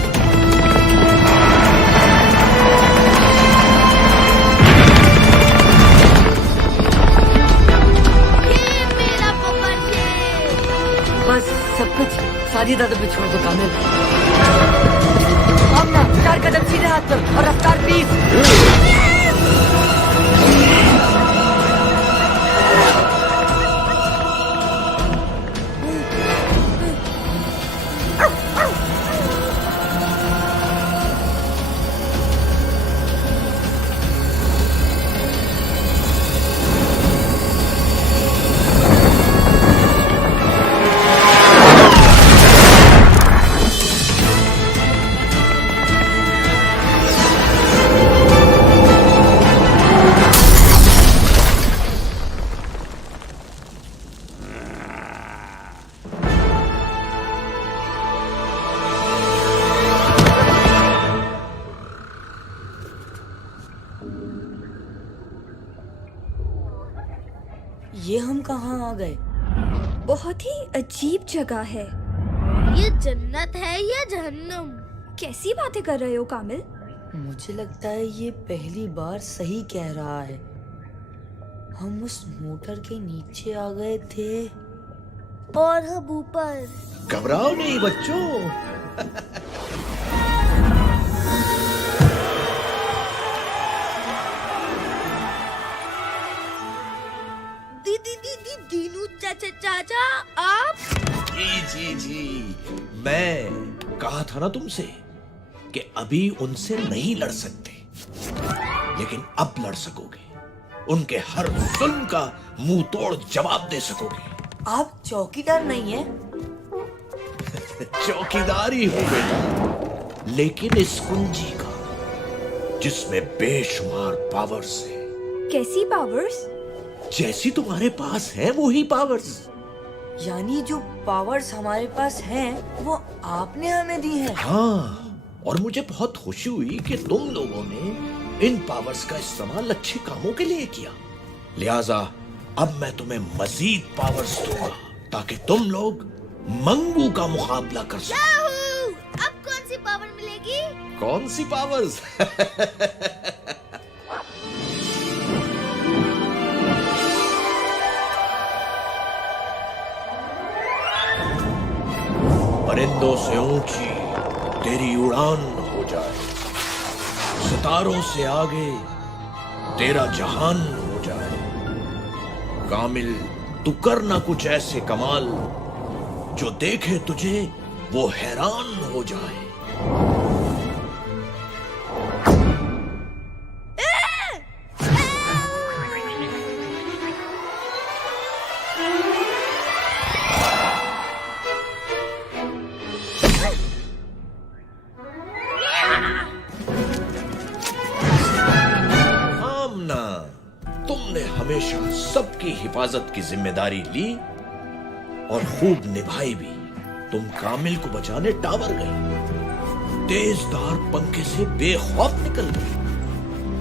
ये मेरा पप्पा शेर। बस सब कुछ सादी दादा पे छोड़ दो कामिल। आमना, 4 कदम सीधे हाथ पर और रफ्तार 20। ये हम कहाँ आ गए? बहुत ही अजीब जगह है। ये जन्नत है या जहन्नम? कैसी बातें कर रहे हो कामिल? मुझे लगता है ये पहली बार सही कह रहा है। हम उस मोटर के नीचे आ गए थे और हम ऊपर। घबराओ नहीं बच्चों। दीनू चाचा आप? जी, मैं कहा था ना तुमसे कि अभी उनसे नहीं लड़ सकते, लेकिन अब लड़ सकोगे। उनके हर जुल्म का मुंह तोड़ जवाब दे सकोगे। आप चौकीदार नहीं है? चौकीदार ही हूं बेटा, लेकिन इस कुंजी का जिसमें बेशुमार पावर्स है। कैसी पावर्स? जैसी तुम्हारे पास है वही पावर्स। यानी जो पावर्स हमारे पास हैं वो आपने हमें दी हैं। हाँ, और मुझे बहुत खुशी हुई कि तुम लोगों ने इन पावर्स का इस्तेमाल अच्छे कामों के लिए किया। लिहाजा अब मैं तुम्हें मजीद पावर्स दूंगा ताकि तुम लोग मंगू का मुकाबला कर सको। याहू! अब कौन सी पावर मिलेगी? कौन सी पावर्स? परिंदों से ऊंची तेरी उड़ान हो जाए, सितारों से आगे तेरा जहान हो जाए। कामिल, तू कर ना कुछ ऐसे कमाल, जो देखे तुझे वो हैरान हो जाए। तुमने हमेशा सबकी हिफाजत की जिम्मेदारी ली और खूब निभाई भी। तुम कामिल को बचाने टावर गई, तेजधार पंखे से बेखौफ निकल गई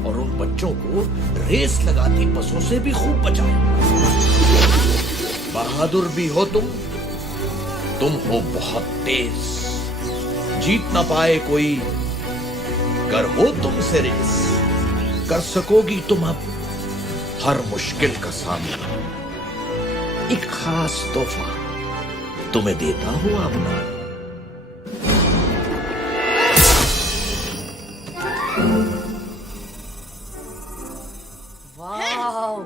और उन बच्चों को रेस लगाती बसों से भी खूब बचाया। बहादुर भी हो तुम हो बहुत तेज, जीत ना पाए कोई, कर हो तुमसे रेस, कर सकोगी तुम अब हर मुश्किल का सामना। एक खास तोहफा तुम्हें देता हूं आमना। वाह!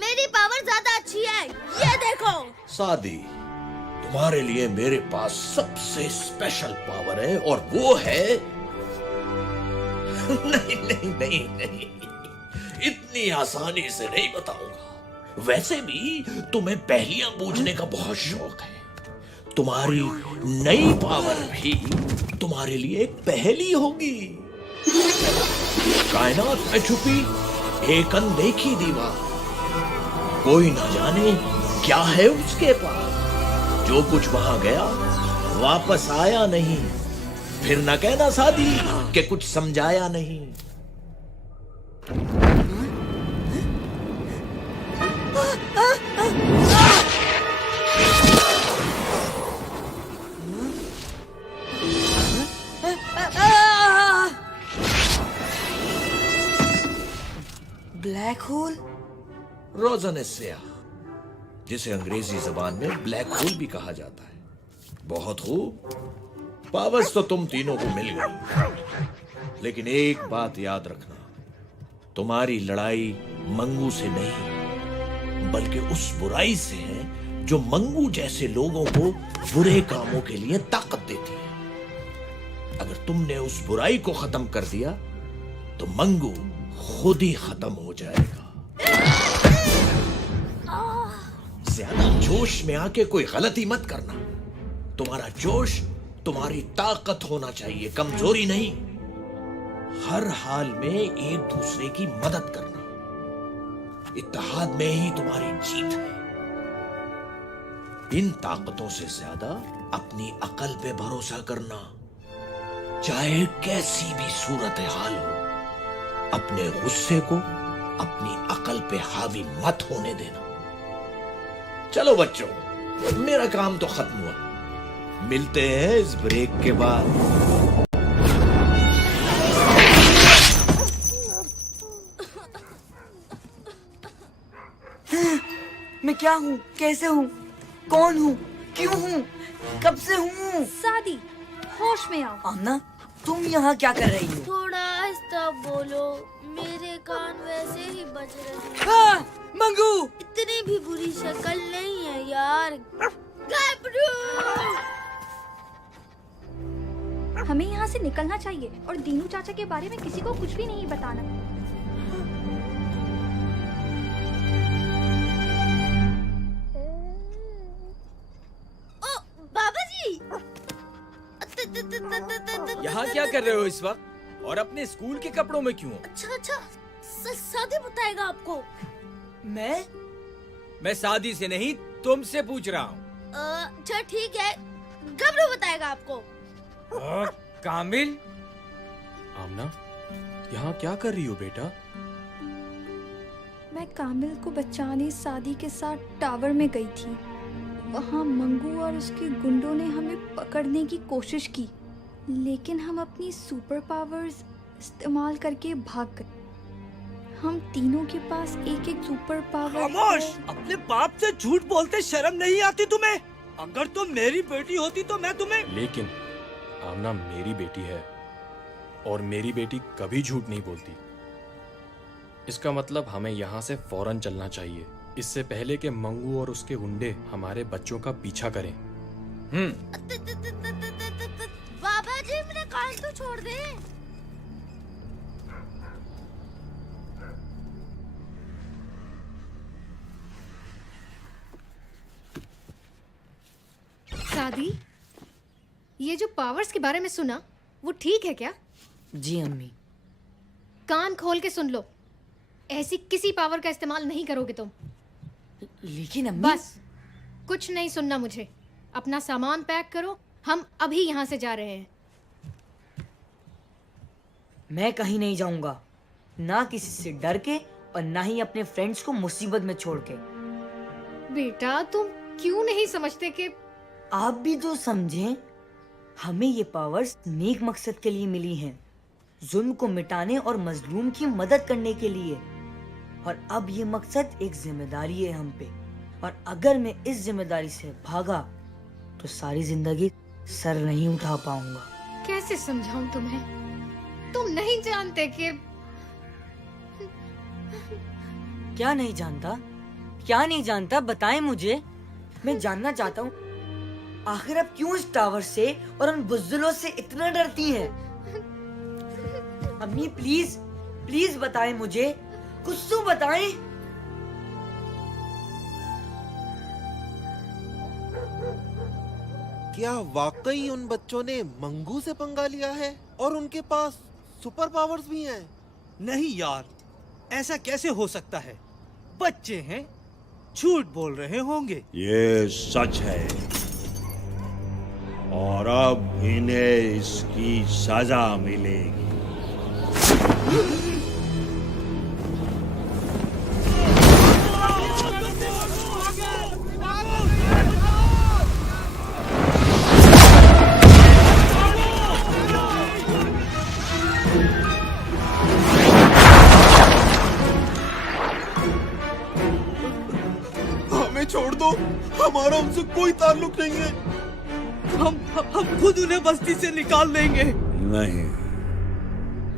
मेरी पावर ज्यादा अच्छी है, ये देखो। सादी, तुम्हारे लिए मेरे पास सबसे स्पेशल पावर है और वो है नहीं, इतनी आसानी से नहीं बताऊंगा। वैसे भी तुम्हें पहेलियां बूझने का बहुत शौक है। तुम्हारी नई पावर भी तुम्हारे लिए एक पहेली होगी। कायनात में छुपी एक अनदेखी दीवार, कोई ना जाने क्या है उसके पास। जो कुछ वहां गया वापस आया नहीं, फिर न कहना सादी कि कुछ समझाया नहीं। Black hole? रोज़न स्याह, जिसे अंग्रेजी जबान में ब्लैक होल भी कहा जाता है। बहुत खूब, पावर्स तो तुम तीनों को मिल गई, लेकिन एक बात याद रखना, तुम्हारी लड़ाई मंगू से नहीं बल्कि उस बुराई से है जो मंगू जैसे लोगों को बुरे कामों के लिए ताकत देती है। अगर तुमने उस बुराई को खत्म कर दिया तो मंगू खुद ही खत्म हो जाएगा। ज्यादा जोश में आके कोई गलती मत करना। तुम्हारा जोश तुम्हारी ताकत होना चाहिए, कमजोरी नहीं। हर हाल में एक दूसरे की मदद करना, इत्तेहाद में ही तुम्हारी जीत है। इन ताकतों से ज्यादा अपनी अकल पे भरोसा करना। चाहे कैसी भी सूरत हाल हो, अपने गुस्से को अपनी अकल पे हावी मत होने देना। चलो बच्चों, मेरा काम तो खत्म हुआ। मिलते हैं इस ब्रेक के बाद। मैं क्या हूँ, कैसे हूँ, कौन हूँ, क्यों हूँ, कब से हूँ? सादी, होश में आओ। आमना, तुम यहाँ क्या कर रही हो? थोड़ा आहिस्ता बोलो, मेरे कान वैसे ही बज रहे हैं। मंगू! इतनी भी बुरी शक्ल नहीं है यार। घबरू! हमें यहाँ से निकलना चाहिए और दीनू चाचा के बारे में किसी को कुछ भी नहीं बताना। ओ बाबा जी! यहाँ क्या कर रहे हो इस वक्त? और अपने स्कूल के कपड़ों में क्यों? अच्छा, सादी बताएगा आपको। मैं सादी से नहीं, तुमसे पूछ रहा हूँ। अच्छा ठीक है, गबरू बताएगा आपको। कामिल, आमना, यहाँ क्या कर रही हो बेटा? मैं कामिल को बचाने सादी के साथ टावर में गई थी। वहाँ मंगू और उसके गुंडों ने हमें पकड़ने की कोशिश की, लेकिन हम अपनी सुपर पावर्स इस्तेमाल करके भाग गए। हम तीनों के पास एक एक सुपर पावर। खामोश! अपने बाप से झूठ बोलते शर्म नहीं आती तुम्हें? अगर तुम मेरी बेटी होती तो मैं तुम्हें। लेकिन आमना मेरी बेटी है और मेरी बेटी कभी झूठ नहीं बोलती। इसका मतलब हमें यहाँ से फौरन चलना चाहिए, इससे पहले कि मंगू और उसके गुंडे हमारे बच्चों का पीछा करें। बाबा जी, मेरा कान तो छोड़ दे। सादी, ये जो पावर्स के बारे में सुना वो ठीक है क्या? जी अम्मी। कान खोल के सुन लो, ऐसी किसी पावर का इस्तेमाल नहीं करोगे तुम। लेकिन अम्मी। बस कुछ नहीं सुनना मुझे। अपना सामान पैक करो, हम अभी यहाँ से जा रहे हैं। मैं कहीं नहीं जाऊंगा, ना किसी से डर के और ना ही अपने फ्रेंड्स को मुसीबत में छोड़ के। बेटा तुम क्यों नहीं समझते कि आप भी तो समझें, हमें ये पावर्स नेक मकसद के लिए मिली हैं, जुल्म को मिटाने और मजलूम की मदद करने के लिए। और अब ये मकसद एक जिम्मेदारी है हम पे, और अगर मैं इस जिम्मेदारी से भागा तो सारी जिंदगी सर नहीं उठा पाऊंगा। कैसे समझाऊं तुम्हें? तुम नहीं जानते कि क्या नहीं जानता? क्या नहीं जानता? बताएं मुझे, मैं जानना चाहता हूँ। आखिर आप क्यों इस टावर से और उन बुज़दिलों से इतना डरती हैं? अम्मी प्लीज प्लीज बताएं मुझे, कुछ तो बताएं। क्या वाकई उन बच्चों ने मंगू से पंगा लिया है और उनके पास सुपर पावर्स भी हैं? नहीं यार, ऐसा कैसे हो सकता है? बच्चे हैं, झूठ बोल रहे होंगे। ये सच है और अब इन्हें इसकी सजा मिलेगी। हमें छोड़ दो, हमारा उनसे कोई ताल्लुक नहीं है। हम खुद उन्हें बस्ती से निकाल देंगे। नहीं,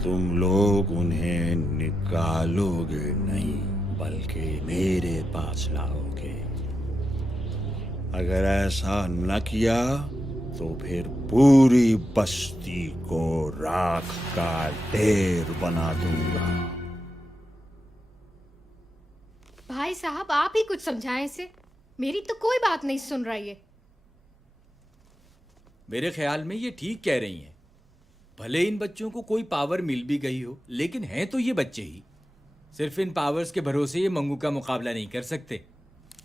तुम लोग उन्हें निकालोगे नहीं, बल्कि मेरे पास लाओगे। अगर ऐसा न किया तो फिर पूरी बस्ती को राख का ढेर बना दूंगा। भाई साहब आप ही कुछ समझाएं इसे, मेरी तो कोई बात नहीं सुन रहा ये। मेरे ख्याल में ये ठीक कह रही हैं। भले इन बच्चों को कोई पावर मिल भी गई हो, लेकिन हैं तो ये बच्चे ही। सिर्फ इन पावर्स के भरोसे ये मंगू का मुकाबला नहीं कर सकते।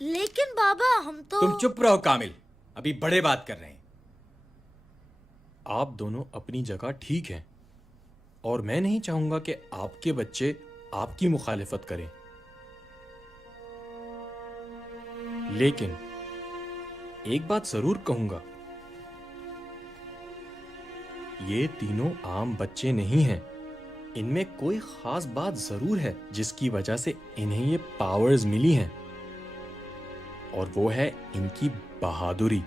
लेकिन बाबा हम तो। तुम चुप रहो कामिल, अभी बड़े बात कर रहे हैं। आप दोनों अपनी जगह ठीक हैं और मैं नहीं चाहूंगा कि आपके बच्चे आपकी मुखालिफत करें, लेकिन एक बात जरूर कहूंगा, ये तीनों आम बच्चे नहीं हैं। इनमें कोई खास बात जरूर है जिसकी वजह से इन्हें ये पावर्स मिली हैं, और वो है इनकी बहादुरी।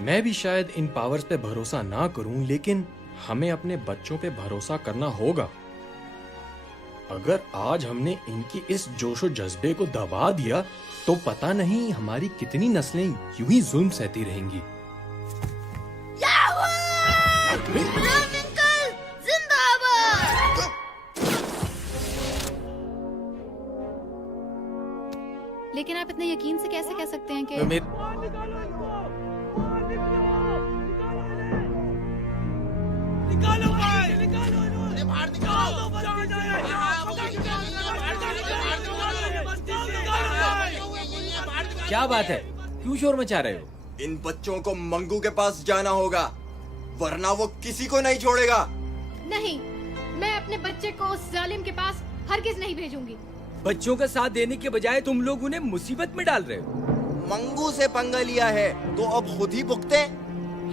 मैं भी शायद इन पावर्स पे भरोसा ना करूं, लेकिन हमें अपने बच्चों पे भरोसा करना होगा। अगर आज हमने इनकी इस जोशो जज्बे को दबा दिया तो पता नहीं हमारी कितनी नस्लें यूं ही जुल्म सहती रहेंगी। लेकिन आप इतने यकीन से कैसे कह सकते हैं कि क्या बात है? क्यों शोर मचा रहे हो? इन बच्चों को मंगू के पास जाना होगा, वरना वो किसी को नहीं छोड़ेगा। नहीं, मैं अपने बच्चे को उस जालिम के पास हरगिज नहीं भेजूंगी। बच्चों का साथ देने के बजाय तुम लोग उन्हें मुसीबत में डाल रहे हो। मंगू से पंगा लिया है तो अब खुद ही भुगते।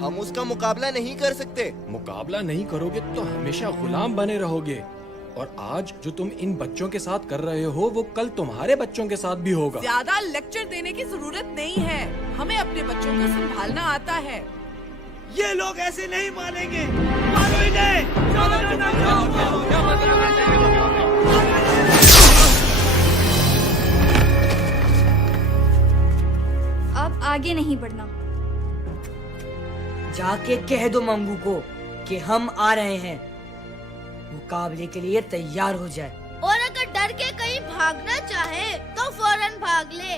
हम उसका मुकाबला नहीं कर सकते। मुकाबला नहीं करोगे तो हमेशा गुलाम बने रहोगे, और आज जो तुम इन बच्चों के साथ कर रहे हो वो कल तुम्हारे बच्चों के साथ भी होगा। ज्यादा लेक्चर देने की जरूरत नहीं है, हमें अपने बच्चों को संभालना आता है। ये लोग ऐसे नहीं मानेंगे, मारो इन्हें। अब आगे नहीं बढ़ना। जाके कह दो मंगू को कि हम आ रहे हैं, मुकाबले के लिए तैयार हो जाए। और अगर डर के कहीं भागना चाहे तो फौरन भाग ले।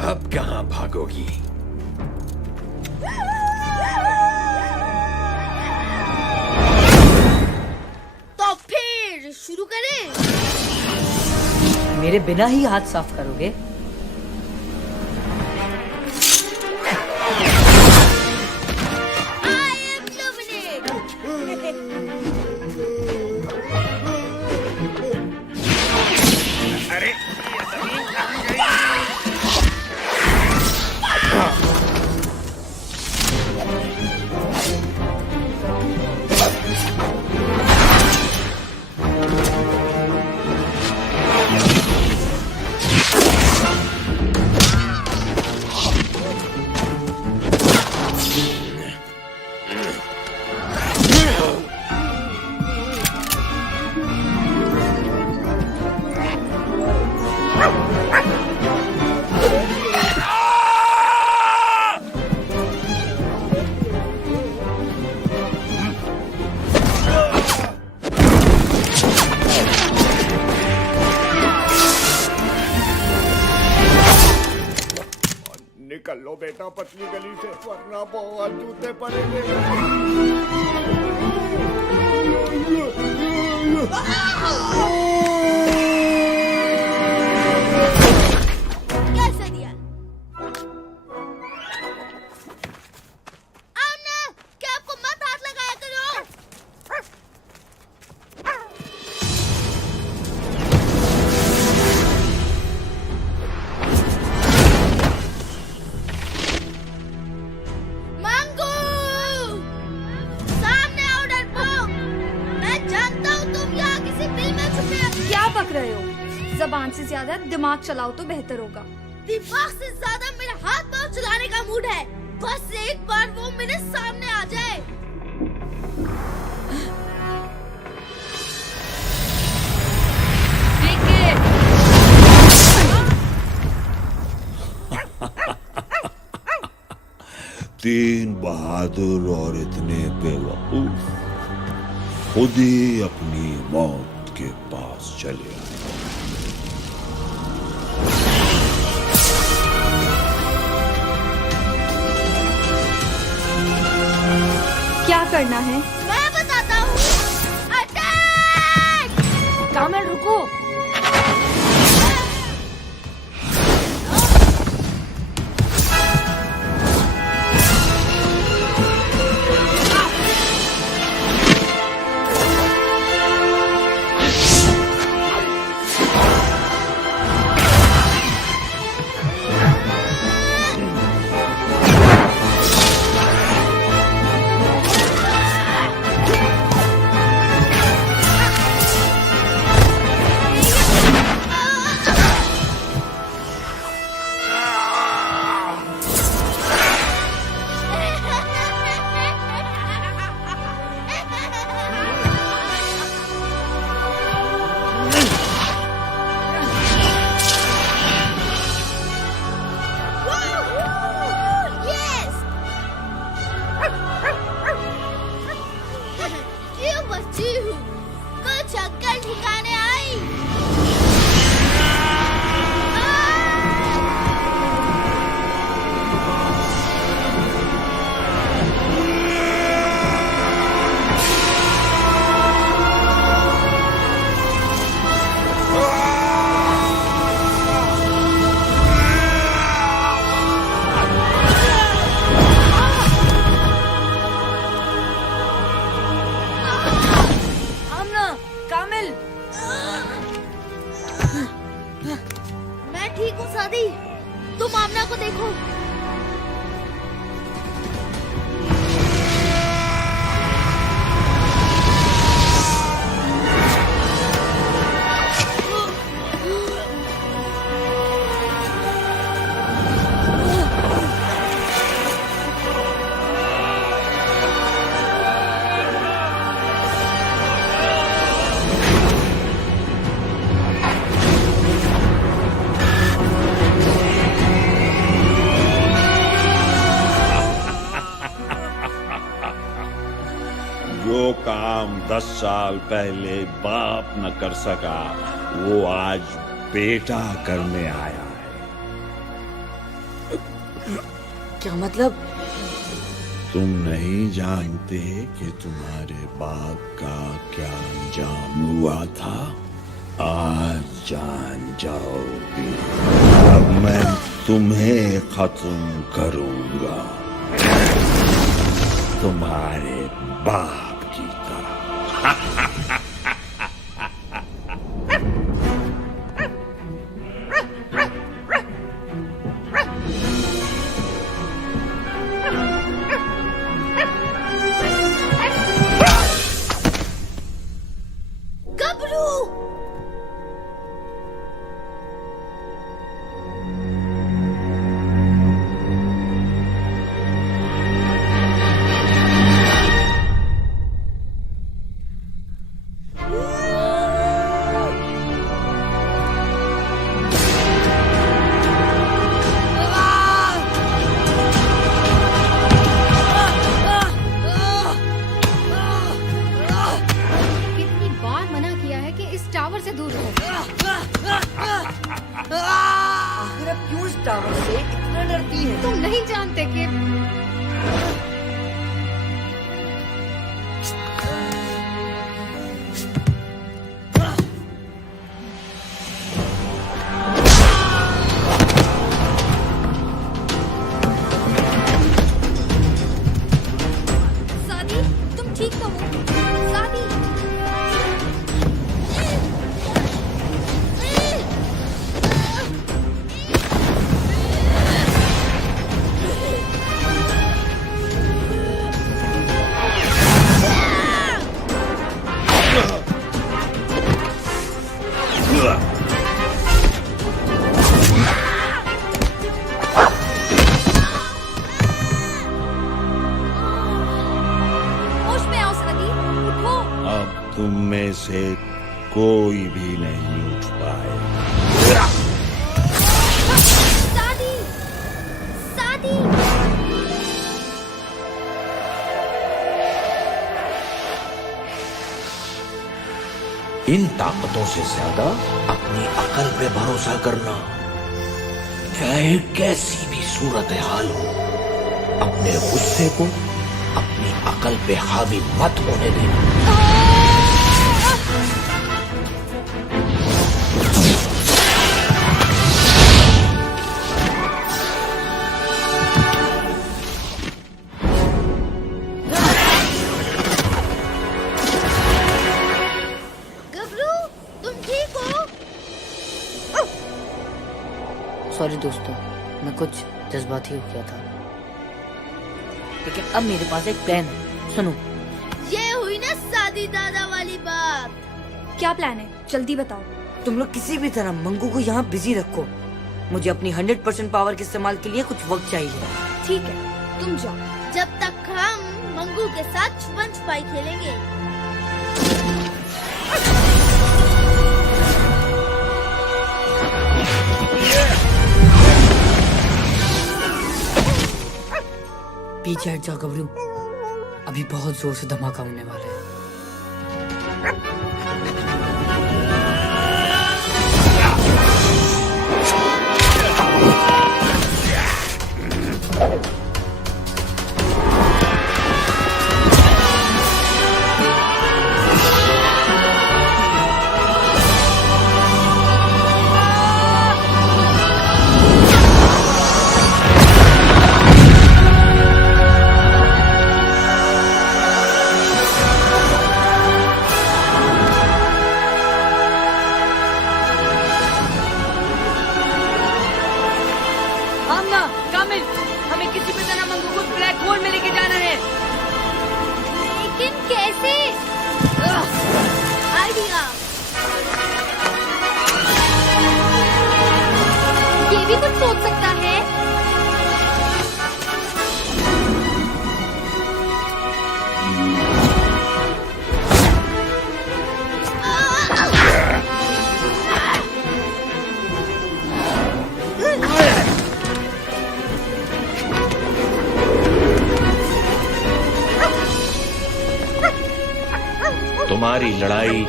अब कहां भागोगी? तो फिर शुरू करें? मेरे बिना ही हाथ साफ करोगे? अरे निकल लो बेटा पतली गली से, वरना बहुत जूते पड़ेंगे। कैसे दिया? आमना, क्या आपको मत हाथ लगाया करो? मंगू! सामने आओ डरपोक! मैं जानता हूँ तुम यहाँ किसी बिल में छुपे हो। क्या पक रहे हो? जबान से ज्यादा दिमाग चलाओ तो बेहतर होगा। दिमाग से ज्यादा मेरा हाथ पांव चलाने का मूड है। बस एक बार वो मेरे सामने आ जाए। विकेट! तीन बहादुर और इतने बेवकूफ खुद ही अपनी मौत के पास चले आए। क्या करना है? मैं बताता हूँ। अटैक! कामल रुको। क्यों बची हूँ? कुछ अक्कल ठिकाने आई। आमना, कामिल। मैं ठीक हूँ सादी। तुम आमना को देखो। जो काम 10 साल पहले बाप न कर सका वो आज बेटा करने आया है। क्या मतलब? तुम नहीं जानते कि तुम्हारे बाप का क्या अंजाम हुआ था? आज जान जाओगे। अब मैं तुम्हें खत्म करूंगा, तुम्हारे बाप की तरह। गबरू! कितनी बार मना किया है कि इस टावर से दूर रहो। आखिर अब क्यों इस टावर से इतना डरती है? तुम नहीं जानते कि सादी, तुम ठीक तो हो? सादी, होश में आओ सादी, उठो। अब तुम में से कोई भी नहीं उठ पाए। सादी! सादी! इन ताकतों से ज्यादा अपनी अकल पे भरोसा करना। चाहे कैसी भी सूरत हाल हो, अपने गुस्से को अपनी अकल पे हावी मत होने देना। गबरू, तुम ठीक हो? सॉरी दोस्तों, मैं कुछ जज्बाती हो गया था, लेकिन अब मेरे पास एक प्लान है। सुनो, ये हुई ना सादी दादा वाली बात। क्या प्लान है? जल्दी बताओ। तुम लोग किसी भी तरह मंगू को यहाँ बिजी रखो। मुझे अपनी 100% पावर के इस्तेमाल के लिए कुछ वक्त चाहिए। ठीक है, तुम जाओ। जब तक हम मंगू के साथ छुपन छुपाई खेलेंगे। पीछे हट जाओ गबरू, अभी बहुत जोर से धमाका होने वाला है। हमें किसी भी तरह मंगू को ब्लैक होल में लेके जाना है। लेकिन कैसे? आइडिया। ये भी कुछ सोच सकता है। तुम्हारी लड़ाई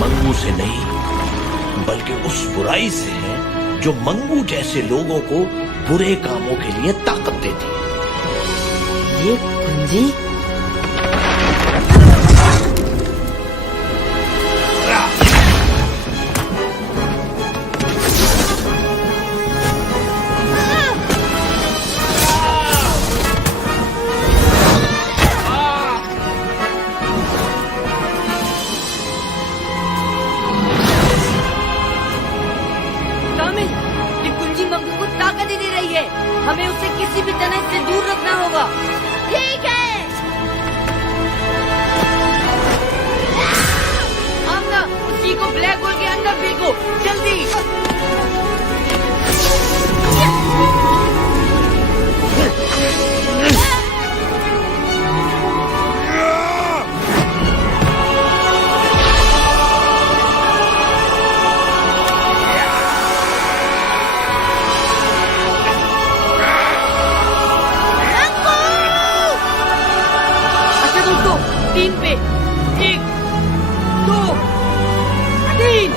मंगू से नहीं, बल्कि उस बुराई से है जो मंगू जैसे लोगों को बुरे कामों के लिए ताकत देती है। ये कुंजी? हमें उसे किसी भी तरह से दूर रखना होगा। ठीक है। आमना, उसी को ब्लैक होल के अंदर फेंको, जल्दी। तीन पे, 1, 2, 3।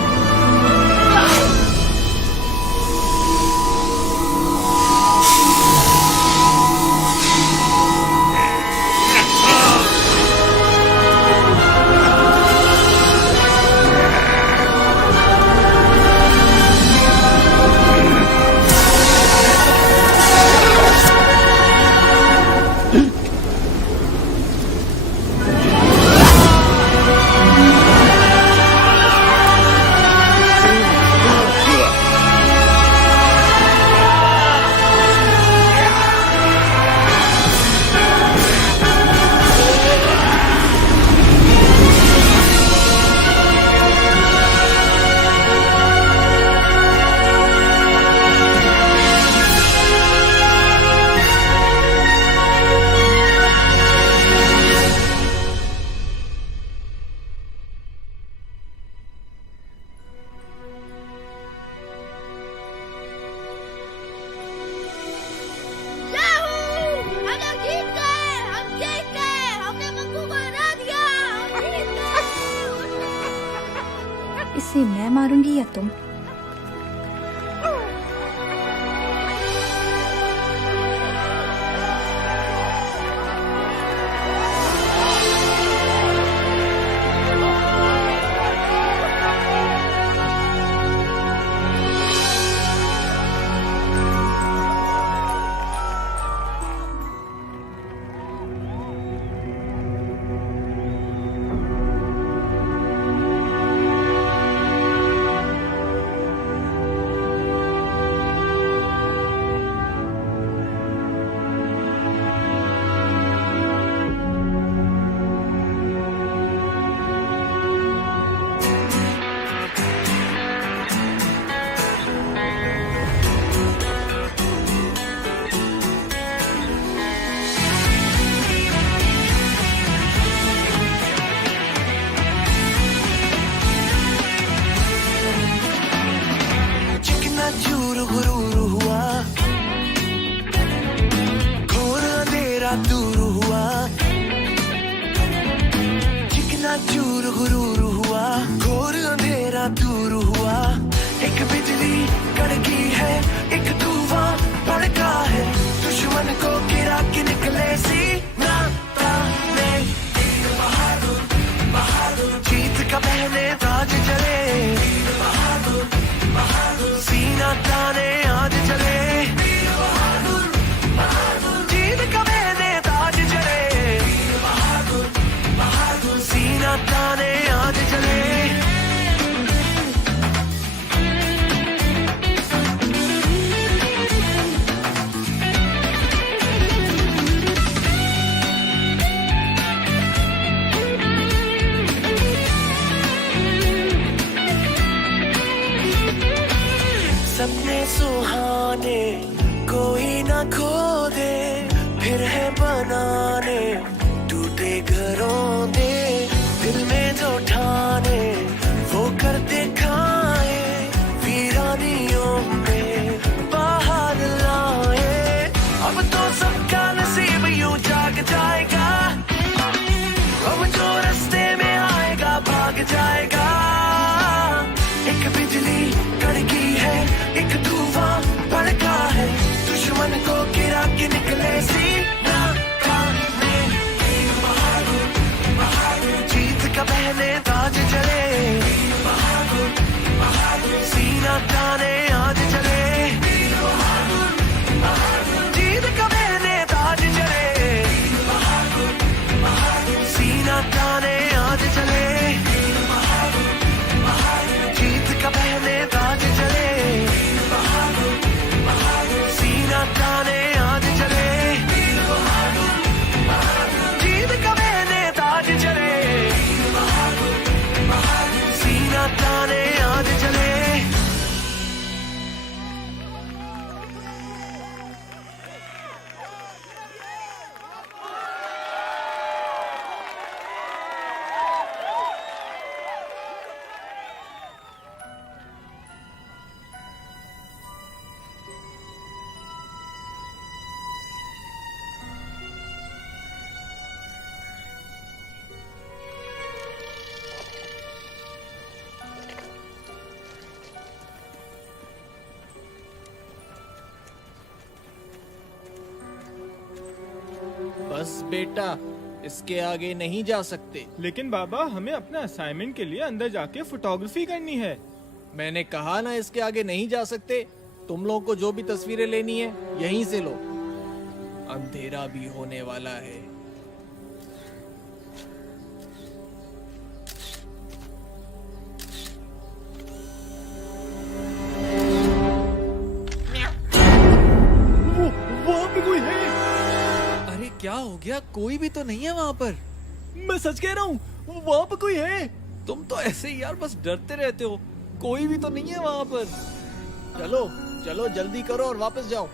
इसे मैं मारूंगी या तुम? चूर गुरूर हुआ, घोर अंधेरा दूर हुआ। चिकना चूर गुरूर हुआ, घोर अंधेरा दूर हुआ। एक बिजली कड़की है, एक धुआं भड़का है। दुश्मन को गिरा के निकले सीना ताने। बहादुर बहादुर जीत का पहने ताज चले। बहादुर बहादुर सीना ताने आज चले। बहादुर बहादुर जीत का पहने ताज चले। बहादुर बहादुर सीना ताने आज चले। सपने सुहाने कोई ना खो दे, फिर है बनाने टूटे घरों दे। दिल में जो ठाने वो कर दिखाए, वीरानियों में बाहर लाए। अब तो सबका नसीब यूं जाग जाएगा, अब जो रास्ते में आएगा भाग जाएगा। एक बिजली कड़की है, एक धुआं भड़का है। दुश्मन को गिरा के निकले सीना ताने। बहादुर बहादुर जीत का पहने ताज चले। बहादुर बहादुर सीना ताने आज चले। बहादुर बहादुर जीत का पहने ताज चले। बहादुर बहादुर सीना ताने आज चले। बहादुर बहादुर जीत का पहने ताज चले। बहादुर बहादुर सीना ताने आज चले। बहादुर बहादुर जीत का पहने ताज चले। बहादुर बहादुर सीना ताने आज चले। बस बेटा, इसके आगे नहीं जा सकते। लेकिन बाबा, हमें अपने असाइनमेंट के लिए अंदर जाके फोटोग्राफी करनी है। मैंने कहा ना इसके आगे नहीं जा सकते। तुम लोगों को जो भी तस्वीरें लेनी है यहीं से लो, अंधेरा भी होने वाला है। वहाँ पे कोई है? अरे क्या हो गया? कोई भी तो नहीं है वहाँ पर। मैं सच कह रहा हूँ, वहाँ पे कोई है। तुम तो ऐसे ही यार बस डरते रहते हो। कोई भी तो नहीं है वहाँ पर। चलो चलो जल्दी करो और वापस जाओ।